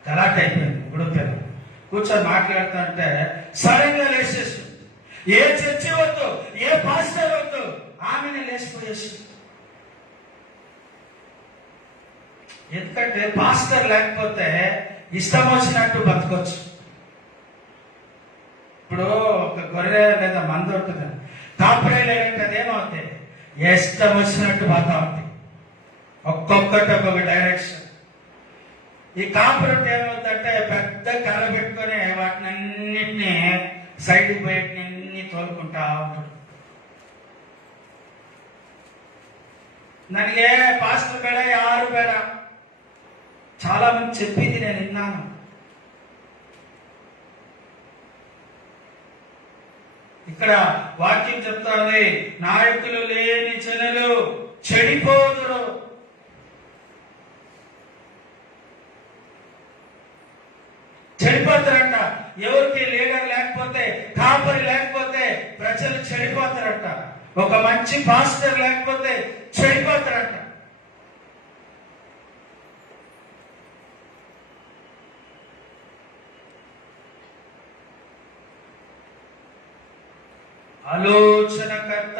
గలాట్ అయిపోయింది. ఉడిపోయాను. కూర్చొని మాట్లాడుతా అంటే సడన్ గా లేచేసి, ఏ చర్చి వద్దు, ఏ పాస్టర్ వద్దు, ఆమెనే లేచిపోయేసి. ఎందుకంటే పాస్టర్ లేకపోతే ఇష్టం వచ్చినట్టు బతకొచ్చు. ఇప్పుడు ఒక గొర్రె లేదా మంద ఉంటుంది, కాపరే లేదంటే అదేమవుతాయి, ఇష్టం వచ్చినట్టు పోతా ఉంటాయి. ఒక్కొక్కటి ఒక్కొక్క డైరెక్షన్. ఈ కాపరేట్ ఏమవుతుందంటే పెద్ద కర్ర పెట్టుకొని వాటిని అన్నింటినీ సైడ్కి బయటని తోలుకుంటా ఉంటాడు. ನನಗೆ పాస్టర్ ಬೇಡ, ಯಾರು ಬೇಡ. చాలా మంది చెప్పింది నేను విన్నాను. ఇక్కడ వాక్యం చెప్తాంది, నాయకులు లేని జనులు చెడిపోదురు. చెడిపోతారంట. ఎవరికి లీడర్ లేకపోతే, కాపరి లేకపోతే ప్రజలు చెడిపోతారంట. ఒక మంచి పాస్టర్ లేకపోతే చెడిపోతారంట. ఆలోచనకర్త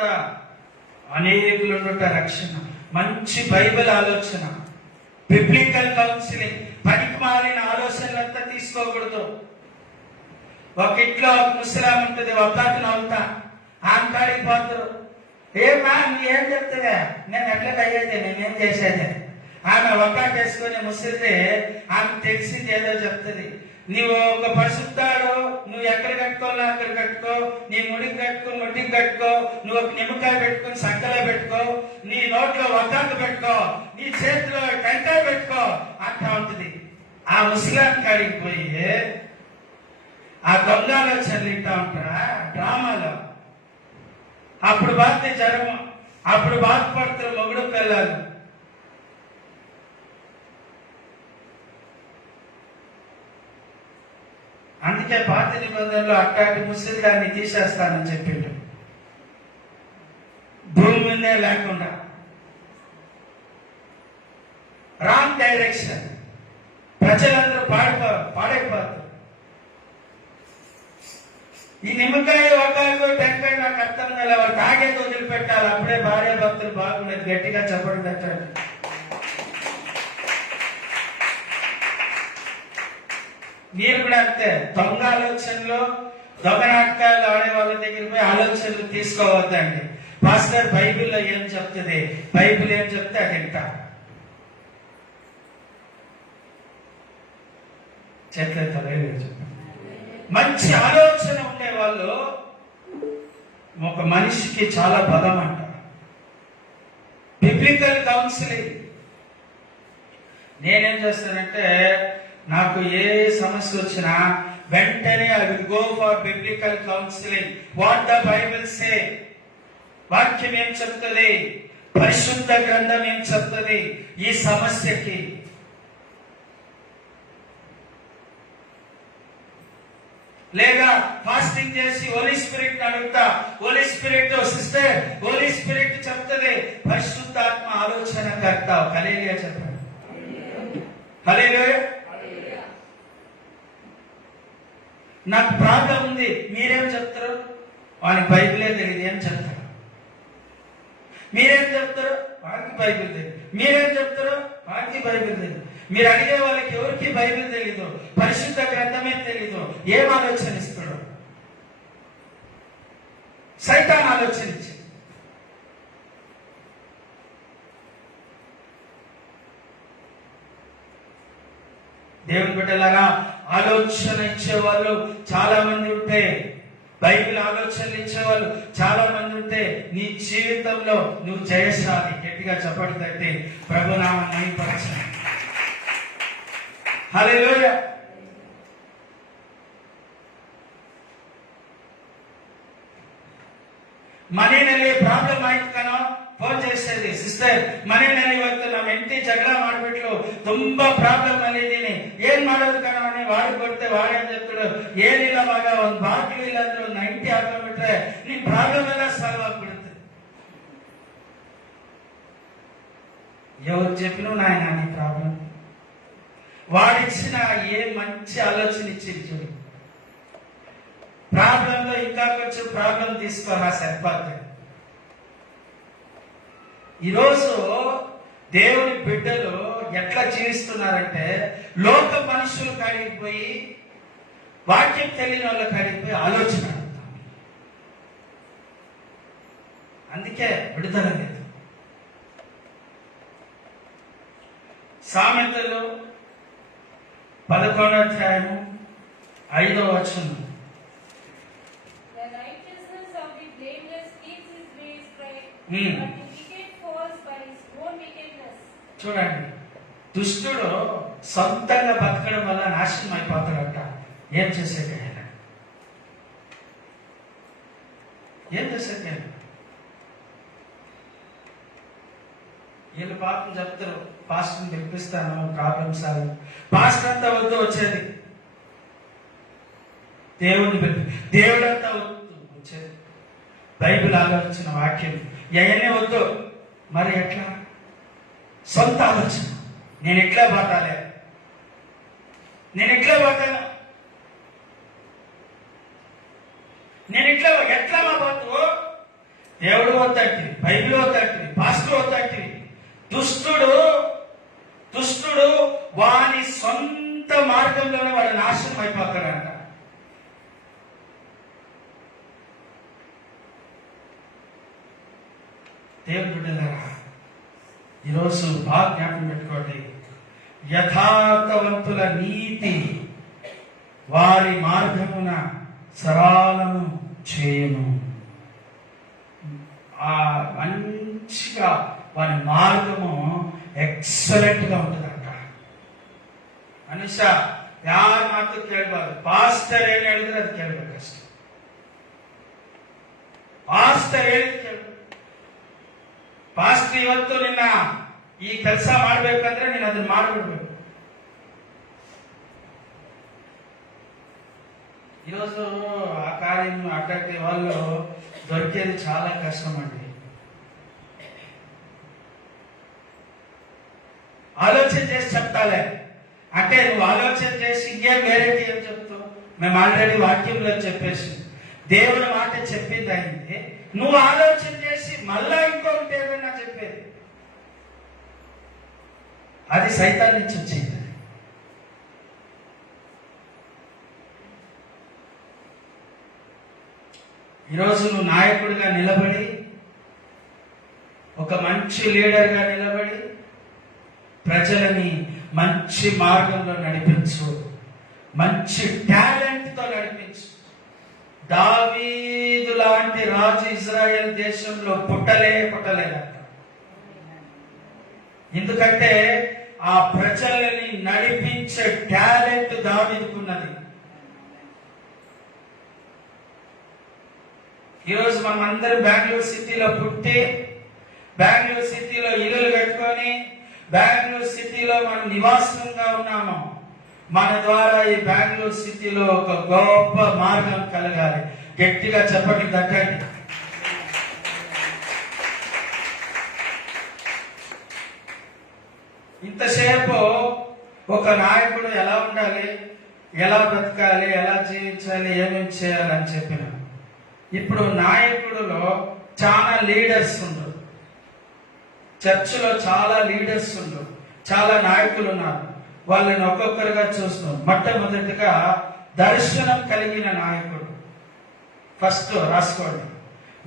అనేకులు రక్షణ, మంచి బైబిల్ ఆలోచన, బిబ్లికల్ కౌన్సిలింగ్. పనికి మాలిన ఆలోచనలంతా తీసుకోకూడదు. ఒక ఇంట్లో ఒక ముసలాం ఉంటుంది, ఒక్కటి నవ్వుతా, ఆమె కాడికి పోతారు. ఏమా ఏం చెప్తావా, నేను ఎట్లా అయ్యేది, నేనేం చేసేది. ఆమె ఒక్కటి వేసుకొని ముసిరితే ఆమె తెలిసింది ఏదో చెప్తుంది. నువ్వు ఒక పరిశుద్ధాడు, నువ్వు ఎక్కడ కట్టుకోవాలో అక్కడ కట్టుకో, నీ ముడికి కట్టుకో, ముట్టికి కట్టుకో, నువ్వు ఒక నిమ్మకాయ పెట్టుకుని సంకలో పెట్టుకో, నీ నోట్లో ఒక్కాకు పెట్టుకో, నీ చేతిలో టెంకాయ పెట్టుకో అంటా ఉంటుంది. ఆ ముస్లాం కాడికి పోయి ఆ దొంగలో చల్లింటా ఉంటారా డ్రామాలో. అప్పుడు బాధ జ్వరం, అప్పుడు బాధపడతారు మొగుడు పిల్లలు. అందుకే పాత నిబంధనలో అట్టాటి ముసలిదాన్ని తీసేస్తానని చెప్పిండు, భూమి మీదే లేకుండా. రాంగ్ డైరెక్షన్, ప్రజలందరూ పాడైపోతారు. ఈ నిమ్మకాయ ఒక్కాకు టెంకాయ నాకు అర్థం కాదు, వారు తాగేది వదిలిపెట్టాలి. అప్పుడే భార్య భక్తులు బాగుండేది. గట్టిగా చెప్పడం పెట్టండి. మీరు కూడా అంతే, దొంగ ఆలోచనలు, దొంగ నాటకాలు ఆడే వాళ్ళ దగ్గర పోయి ఆలోచనలు తీసుకోవద్దండి. పాస్టర్ బైబిల్లో ఏం చెప్తుంది, బైబిల్ ఏం చెప్తే అది వింటా. చెప్పండి. మంచి ఆలోచన ఉండే వాళ్ళు ఒక మనిషికి చాలా బలం అంట. Biblical counselling. నేనేం చేస్తానంటే, నాకు ఏ సమస్య వచ్చినా వెంటనే I will go for biblical counselling. What the Bible say, వాక్యం ఏం చెప్తుంది, పరిశుద్ధ గ్రంథం ఏం చెప్తుంది ఈ సమస్యకి. లేదా ఫాస్టింగ్ చేసి హోలీ స్పిరిట్ అడుగుతా. Holy spirit sister, holy spirit చెప్తుంది, పరిశుద్ధాత్మ ఆలోచన కర్త. హల్లెలూయా చెప్పండి. హల్లెలూయా. నాకు ప్రాబ్లం ఉంది, మీరేం చెప్తారు, వానికి బైబిలే తెలియదు ఏం చెప్తారు. మీరేం చెప్తారు, వానికి బైబిల్ తెలియదు. మీరేం చెప్తారు, వానికి బైబిల్ తెలియదు. మీరు అడిగే వాళ్ళకి ఎవరికి బైబిల్ తెలీదు, పరిశుద్ధ గ్రంథమే తెలీదు. ఏం ఆలోచనిస్తాడు, సైతాన్ ఆలోచనించి. దేవుని బిడ్డలారా, ఆలోచన ఇచ్చేవాళ్ళు చాలా మంది ఉంటే, బైబిల్ ఆలోచనలు ఇచ్చేవాళ్ళు చాలా మంది ఉంటే, నీ జీవితంలో నువ్వు జయశాలి. గట్టిగా చప్పట్లు తట్టి ప్రభునామం మహిమపరచండి. హల్లెలూయా. ಮನೆಯಲ್ಲಿ ಪ್ರಾಬ್ಲಮ್ ಆಯ್ತು ಕಣೋ, ಫೋನ್ చేసేది, ಸಿಸ್ಟರ್ ಮನೆಯಲ್ಲಿ ಇವತ್ತು ನಮ್ಮ ಹೆಂಡತಿ ಜಗಳ ಮಾಡ್ಬಿಟ್ಲು, ತುಂಬಾ ಪ್ರಾಬ್ಲಮ್ ಅಲ್ಲಿ ಇದ್ದೀನಿ, ಏನ್ ಮಾಡೋದು ಕಣೋ అని వాడికి కొడితే వాడేం చెప్తాడు, ಏನಿಲ್ಲ ಮಗ, ಒಂದು ಬಾಗಿಲು ಇಲ್ಲ ಅಂದ್ರೆ ಒಂದು 90 ಹಾಕೊಂಡ್ಬಿಟ್ರೆ నీ ಪ್ರಾಬ್ಲಮ್ ಎಲ್ಲ ಸಾಲ್వ్ ಆಗ್ಬಿಡುತ್ತೆ. ఎవరు చెప్పినా నాయన నీ ప్రాబ్లం, వాడిచ్చిన ఏ మంచి ఆలోచన ఇచ్చింది చూడు. ప్రాబ్లంలో ఇంకా కొంచెం ప్రాబ్లం తీసుకోరా సరిపోతుంది. ఈరోజు దేవుని బిడ్డలు ఎట్లా జీవిస్తున్నారంటే, లోక మనుషులు కాడిపోయి, వాక్యం తెలియని వాళ్ళ కాడిపోయి ఆలోచన అడుగుతాం. అందుకే విడుదల లేదు. సామెతలు 11వ అధ్యాయము 5వ వచనం. The righteousness of the blameless keeps his way straight, but the wicked falls by his own wickedness. చూడండి, దుష్టుడు సొంతంగా బతకడం వల్ల నాశనం అయిపోతాడట. ఏం చేసేది ఆయన, ఏం చేసేది ఆయన? వీళ్ళు పాపం చెప్తారు, పాస్టర్ని పిలిపిస్తాను ప్రాబ్లమ్స్ సాల్వ్. పాస్టర్ అంతా వద్దు వచ్చేది, దేవుడంతా వద్దు వచ్చేది. బైబిల్ ఆలోచన, వాక్యం ఇవన్నీ వద్దు. మరి ఎట్లా? సొంత ఆలోచన, నేను ఎట్లా బాటాలే, నేను ఎట్లా బాటాను, నేను ఎట్లా మా బతుకు దేవుడు వద్దంటివి, బైబిల్ వద్దంటివి, పాస్టర్ వద్దంటివి. దుష్టుడు వాని సొంత మార్గంలోనే వాడు నాశనం అయిపోతాడంట. దేవుడు బిడ్డలారా, ఈరోజు బాగా జ్ఞాపకం పెట్టుకోండి. యథార్థవంతుల నీతి వారి మార్గమున సరళము చేయను. ఆ మంచిగా వారి మార్గము ఎక్సలెంట్ గా ఉంటుందంట. మనుష ಯಾರ ಮಾತು ಕೇಳಬಾರ್ದು. ಪಾಸ್ಟರ್ ಏನ್ ಹೇಳಿದ್ರೆ ಅದು ಕೇಳಬೇಕಷ್ಟೆ. ಪಾಸ್ಟರ್ ಹೇಳಿದ್ ಕೇಳಬೇಕು. ಪಾಸ್ಟರ್ ಇವತ್ತು ನಿನ್ನ ಈ ಕೆಲಸ ಮಾಡ್ಬೇಕಂದ್ರೆ ನೀನು ಅದನ್ನ ಮಾಡ್ಬಿಡ್ಬೇಕು. ఈరోజు ఆ కార్యం అట్లాంటి వాళ్ళు దొరికేది చాలా కష్టం అండి. ఆలోచన చేసి చెప్తాలే అంటే నువ్వు ఆలోచన చేసి ఇంకేం వేరేటి ఏం చెప్తావు? మేము ఆల్రెడీ వాక్యంలో చెప్పేసి దేవుని మాట చెప్పింది అయింది. నువ్వు ఆలోచన చేసి మళ్ళా ఇంకొకటి ఏదన్నా చెప్పేది, అది సైతాన్ నుంచి వచ్చింది. ఈరోజు నువ్వు నాయకుడిగా నిలబడి, ఒక మంచి లీడర్గా నిలబడి ప్రజలని మంచి మార్గంలో నడిపించు. మంచి టాలెంట్ తో నడిపించు. దావీదు లాంటి రాజు ఇజ్రాయెల్ దేశంలో పుట్టలేదంట. ఎందుకంటే ఆ ప్రజలని నడిపించే టాలెంట్ దావీదుకున్నది. ఈరోజు మనం అందరం బెంగళూరు సిటీలో పుట్టి, బెంగళూరు సిటీలో ఇల్లులు కట్టుకొని, బెంగళూరు సిటీలో మనం నివాసంగా ఉన్నాము. మన ద్వారా ఈ బెంగళూరు సిటీలో ఒక గొప్ప మార్గం కలగాలి. గట్టిగా చెప్పండి తగ్గండి. ఇంతసేపు ఒక నాయకుడు ఎలా ఉండాలి, ఎలా బ్రతకాలి, ఎలా జీవించాలి, ఏమేమి చేయాలని చెప్పిన. ఇప్పుడు నాయకుడులో చాలా లీడర్స్ ఉండరు. చర్చిలో చాలా లీడర్స్ ఉండరు, చాలా నాయకులు ఉన్నారు. వాళ్ళని ఒక్కొక్కరుగా చూస్తాం. మొట్టమొదటిగా దర్శనం కలిగిన నాయకుడు. ఫస్ట్ రాసుకోండి,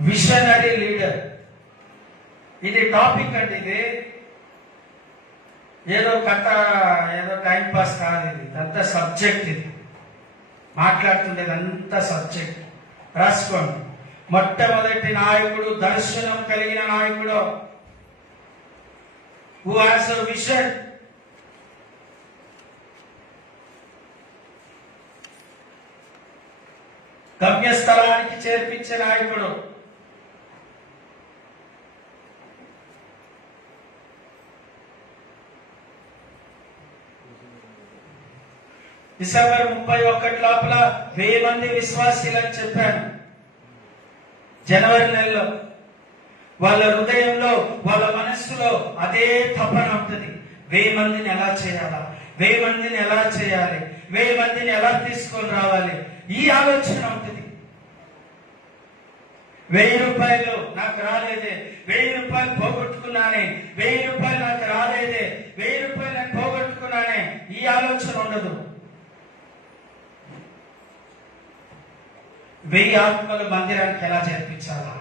విజనరీ లీడర్. ఇది టాపిక్ అంటే ఇది ఏదో కథ, ఏదో టైం పాస్ కాదు. ఇది అంతా సబ్జెక్ట్. ఇది మాట్లాడుతుండేది అంతా సబ్జెక్ట్. రాసుకోండి. మొట్టమొదటి నాయకుడు దర్శనం కలిగిన నాయకుడు. Who has a vision. గమ్యస్థలానికి చేర్పించే నాయకుడు. డిసెంబర్ 31 లోపల 1000 మంది విశ్వాసీలని చెప్పాను. జనవరి నెలలో వాళ్ళ హృదయంలో, వాళ్ళ మనస్సులో అదే తపన ఉంటుంది. 1000 మందిని ఎలా చేయాలా, 1000 మందిని ఎలా చేయాలి, 1000 మందిని ఎలా తీసుకొని రావాలి, ఈ ఆలోచన ఉంటుంది. 1000 రూపాయలు నాకు రాలేదే, 1000 రూపాయలు పోగొట్టుకున్నానే, 1000 రూపాయలు నాకు రాలేదే, 1000 రూపాయలు నేను పోగొట్టుకున్నానే, ఈ ఆలోచన ఉండదు. 1000 ఆత్మలు మందిరానికి ఎలా చేర్పించాలా,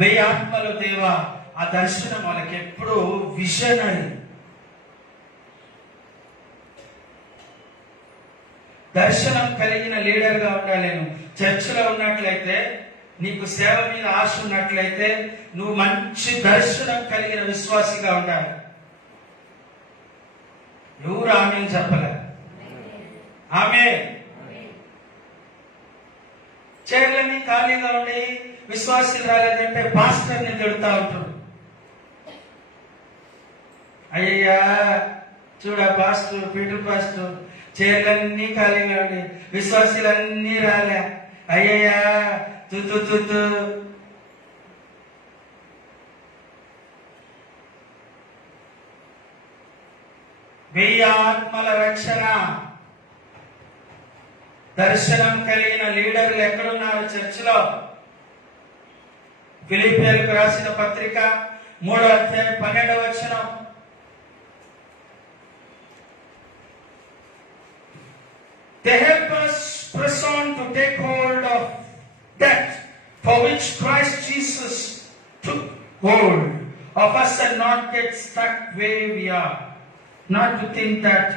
1000 ఆత్మలు దేవా, ఆ దర్శనం వాళ్ళకి ఎప్పుడు విజనరీ. దర్శనం కలిగిన లీడర్ గా ఉండాలి. నువ్వు చర్చిలో ఉన్నట్లయితే, నీకు సేవ మీద ఆశ ఉన్నట్లయితే, నువ్వు మంచి దర్శనం కలిగిన విశ్వాసిగా ఉండాలి. ఎవరు ఆమె చెప్పలే. ఆమె చైర్లన్నీ ఖాళీగా ఉండి విశ్వాసులు రాలేదంటే పాస్టర్ని తిడుతూ ఉంటారు. అయ్యయ్యా చూడ పాస్టర్, పీటర్ పాస్టర్, చైర్లన్నీ ఖాళీగా ఉండి విశ్వాసులన్నీ రాలే, అయ్యయ్యా తుతు. 1000 ఆత్మల రక్షణ. దర్శనం కలిగిన లీడర్లు ఎక్కడున్నారు చర్చిలో? ఫిలిప్పీయులకు రాసిన పత్రిక 3వ అధ్యాయం 12వ వచనం. They help us press on to take hold of that for which Christ Jesus took hold of us and not get stuck where we are. Not to think that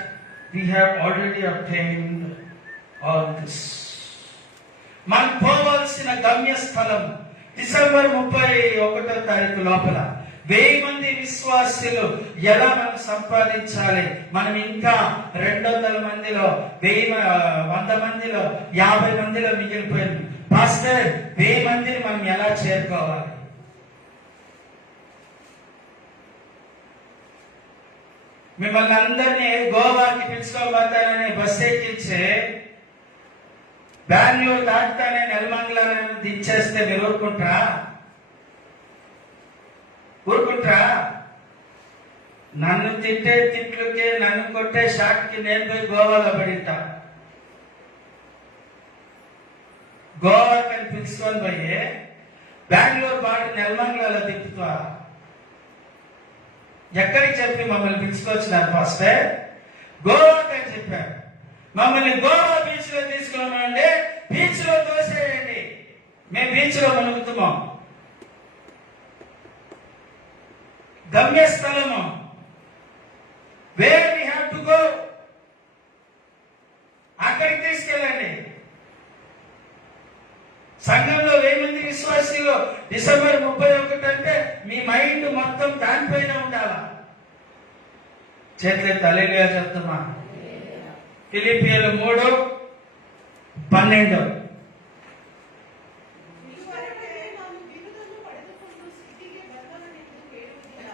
we have already obtained all this. మనం పోవాల్సిన గమ్యస్థలం December 31వ తారీఖు లోపల 1000 మంది విశ్వాసులు ఎలా మనం సంపాదించాలి, మనం ఇంకా 200 మందిలో 100 మందిలో 50 మందిలో మిగిలిపోయింది. పాస్టర్ 1000 మందిని మనం ఎలా చేరుకోవాలి? మిమ్మల్ని అందరినీ గోవాకి పిలుచుకోబోతానని బస్ ఎక్కించి బెంగళూరు దాటుతానే నెలమంగళాన్ని దించేస్తే మీరు ఊరుకుంటారా? నన్ను తిట్టే తిట్లకి, నన్ను కొట్టే షాట్కి నేను పోయి గోవాలో పడితా. గోవాకి పిలుచుకొని పోయి బెంగళూరు బాటు నెలమంగళాలో తిప్పుతా. ఎక్కడికి చెప్పి మమ్మల్ని పిలుచుకొచ్చినారు పాస్టర్? గోవాకి అని చెప్పారు. మమ్మల్ని గోవా బీచ్ లో తీసుకున్నామండి, బీచ్ లో తోసేయండి, మేము బీచ్ లో మునుగుతున్నాం. గమ్యస్థలము where we have to go, అక్కడికి తీసుకెళ్ళండి. సంఘంలో 1000 మంది విశ్వాసీలు డిసెంబర్ 31 అంటే మీ మైండ్ మొత్తం దానిపైన ఉండాలా. చేతులు హల్లెలూయా చెప్తున్నా. ఫిలిప్పీయులు 3:12. ಇದುವರೆಗೆ ನಾನು ಬಿರುದನ್ನು ಪಡೆದುಕೊಂಡು ಸ್ಥಿತಿಗೆ ಬಂದವನೆಂದು ಹೇಳುವುದಿಲ್ಲ.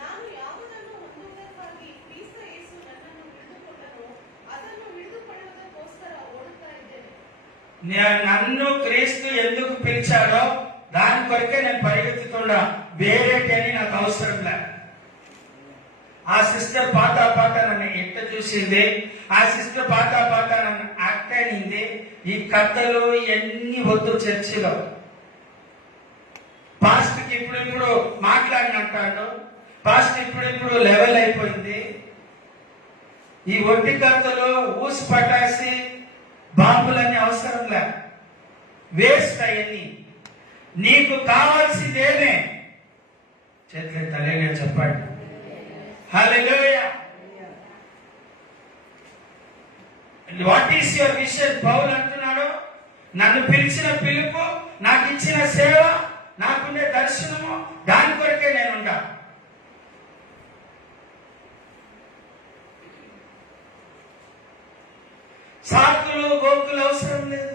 ನಾನು ಯಾವುದನ್ನು ಹೊಂದುವುದಕ್ಕಾಗಿ ಕ್ರಿಸ್ತ ಯೇಸು ನನ್ನನ್ನು ಹಿಡಿದುಕೊಂಡನೋ ಅದನ್ನು ಹಿಡಿದುಕೊಳ್ಳುವುದಕ್ಕೋಸ್ಕರ ಓಡುತ್ತಾ ಇದ್ದೇನೆ. నన్ను క్రీస్తు ఎందుకు పిలిచాడో దాని కొరకే నేను పరిగెత్తుతున్నా. వేరేటని నాకు అవసరం లేదు. ఆ సిస్టర్ పాత నన్ను ఎట్ట చూసింది, ఆ సిస్టర్ పాత నన్ను యాక్ట్ అయింది. ఈ కథలు ఎన్ని వద్దు చర్చిలో. పాస్ట్కి ఇప్పుడు మాట్లాడినంటాడు. పాస్ట్ ఇప్పుడు లెవెల్ అయిపోయింది. ఈ ఒట్టి కథలు ఊసి పటాసి బాంబులన్నీ అవసరం లే, వేస్ట్ అయ్యి. నీకు కావాల్సిందేనే చేతులు తల్లిగా చెప్పండి. Hallelujah. What is your vision? పౌలు అంటున్నాడు, నన్ను పిలిచిన పిలుపు, నాకు ఇచ్చిన సేవ, నాకుండే దర్శనము, దాని కొరకే నేనుండా. సాకులు గోకులు అవసరం లేదు.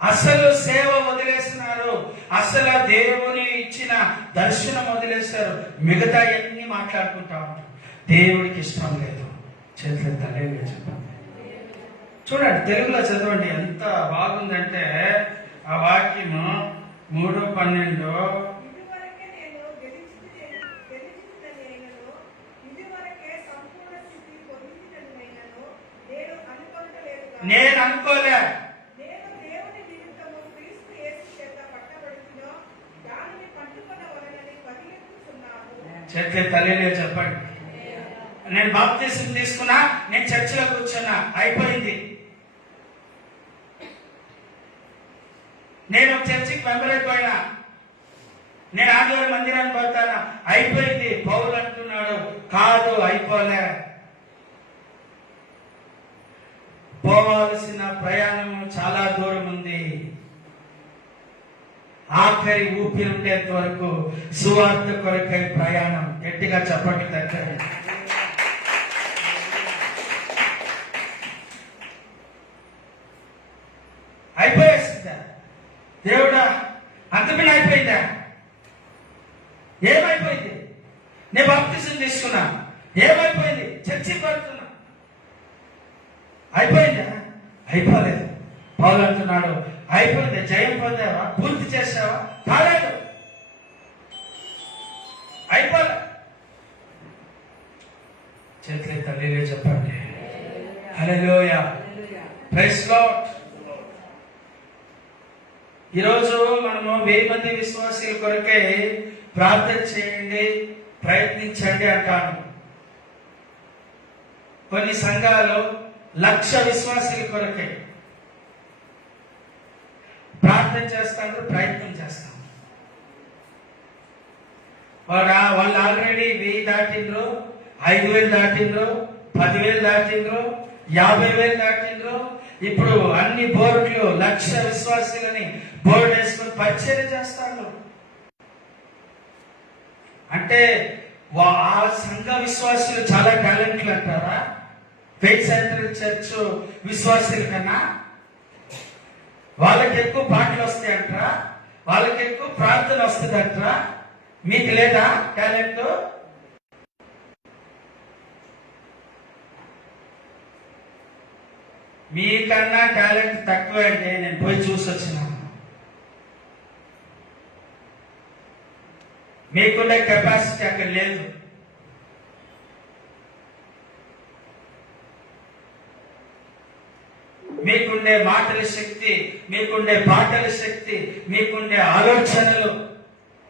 అసలు సేవ వదిలేస్తున్నారు, అసలు దేవుని ఇచ్చిన దర్శనం వదిలేస్తారు, మిగతా ఎన్ని మాట్లాడుకుంటా ఉంటారు. దేవుడికి ఇష్టం లేదు. చేతులు తల్లి చెప్పండి. చూడండి, తెలుగులో చదవండి, ఎంత బాగుందంటే ఆ వాక్యము 3:12. ఇదివరకే నేను గెలిచిననైనను, ఇదివరకే సంపూర్ణ స్థితి పొందిననైనను నేను అనుకోలే. నేను దేవుని నిమిత్తము క్రీస్తు యేసు చేత పట్టబడుతున్నా దానిని పట్టుకొనవలెనని పరిగెత్తుచున్నాను. చేతులు తల్లి చెప్పండి. నేను బాప్తిసం తీసుకున్నా, నేను చర్చిలో కూర్చున్నా, అయిపోయింది. నేను చర్చికి మెంబర్ అయిపోయినా, నేను ఆదివారం మందిరానికి పోతానా, అయిపోయింది. పౌలు అంటున్నాడు, కాదు అయిపోలే. పోవాల్సిన ప్రయాణం చాలా దూరం ఉంది. ఆఖరి ఊపిరి ఉండేంత వరకు సువార్త కొరకై ప్రయాణం. గట్టిగా చెప్పట్లు దగ్గర అయిపోయేసిందా? దేవుడా, అంతపిల్ల అయిపోయిందా? ఏమైపోయింది? నేను బాప్తిసం తీసుకున్నా, ఏమైపోయింది? చర్చికి పడుతున్నా, అయిపోయిందా? అయిపోలేదు. పౌలు అంటున్నాడు, అయిపోయింది. జయం పొందావా? పూర్తి చేసావా? కాలేదు, అయిపోలే. చేతులే తల్లిగా చెప్పండి. హల్లెలూయా. Praise Lord. ఈరోజు మనము 1000 మంది విశ్వాసుల కొరకే ప్రార్థన చేయండి, ప్రయత్నించండి అంటాను. కొన్ని సంఘాలు 1,00,000 విశ్వాసుల కొరకే ప్రార్థన చేస్తాను, ప్రయత్నం చేస్తాను. వాళ్ళు ఆల్రెడీ 1000 దాటిండ్రు, 5,000 దాటిండ్రు, 10,000 దాటిండ్రు, 50,000 దాటిండ్రు. ఇప్పుడు అన్ని బోర్డులు 1,00,000 విశ్వాసులని బోర్డు వేసుకొని పరిచయం చేస్తారు. అంటే ఆ సంఘ విశ్వాసులు చాలా టాలెంట్లు అంటారా? ఫెయిత్ సెంట్రల్ చర్చ్ విశ్వాసుల కన్నా వాళ్ళకి ఎక్కువ పాటలు వస్తాయంటారా? వాళ్ళకి ఎక్కువ ప్రార్థన వస్తుందంటారా? మీకు లేదా టాలెంట్? మీకన్నా టాలెంట్ తక్కువ అంటే నేను పోయి చూసి వచ్చినాను. మీకుండే కెపాసిటీ అక్కడ లేదు. మీకుండే మాటల శక్తి, మీకుండే పాటల శక్తి, మీకుండే ఆలోచనలు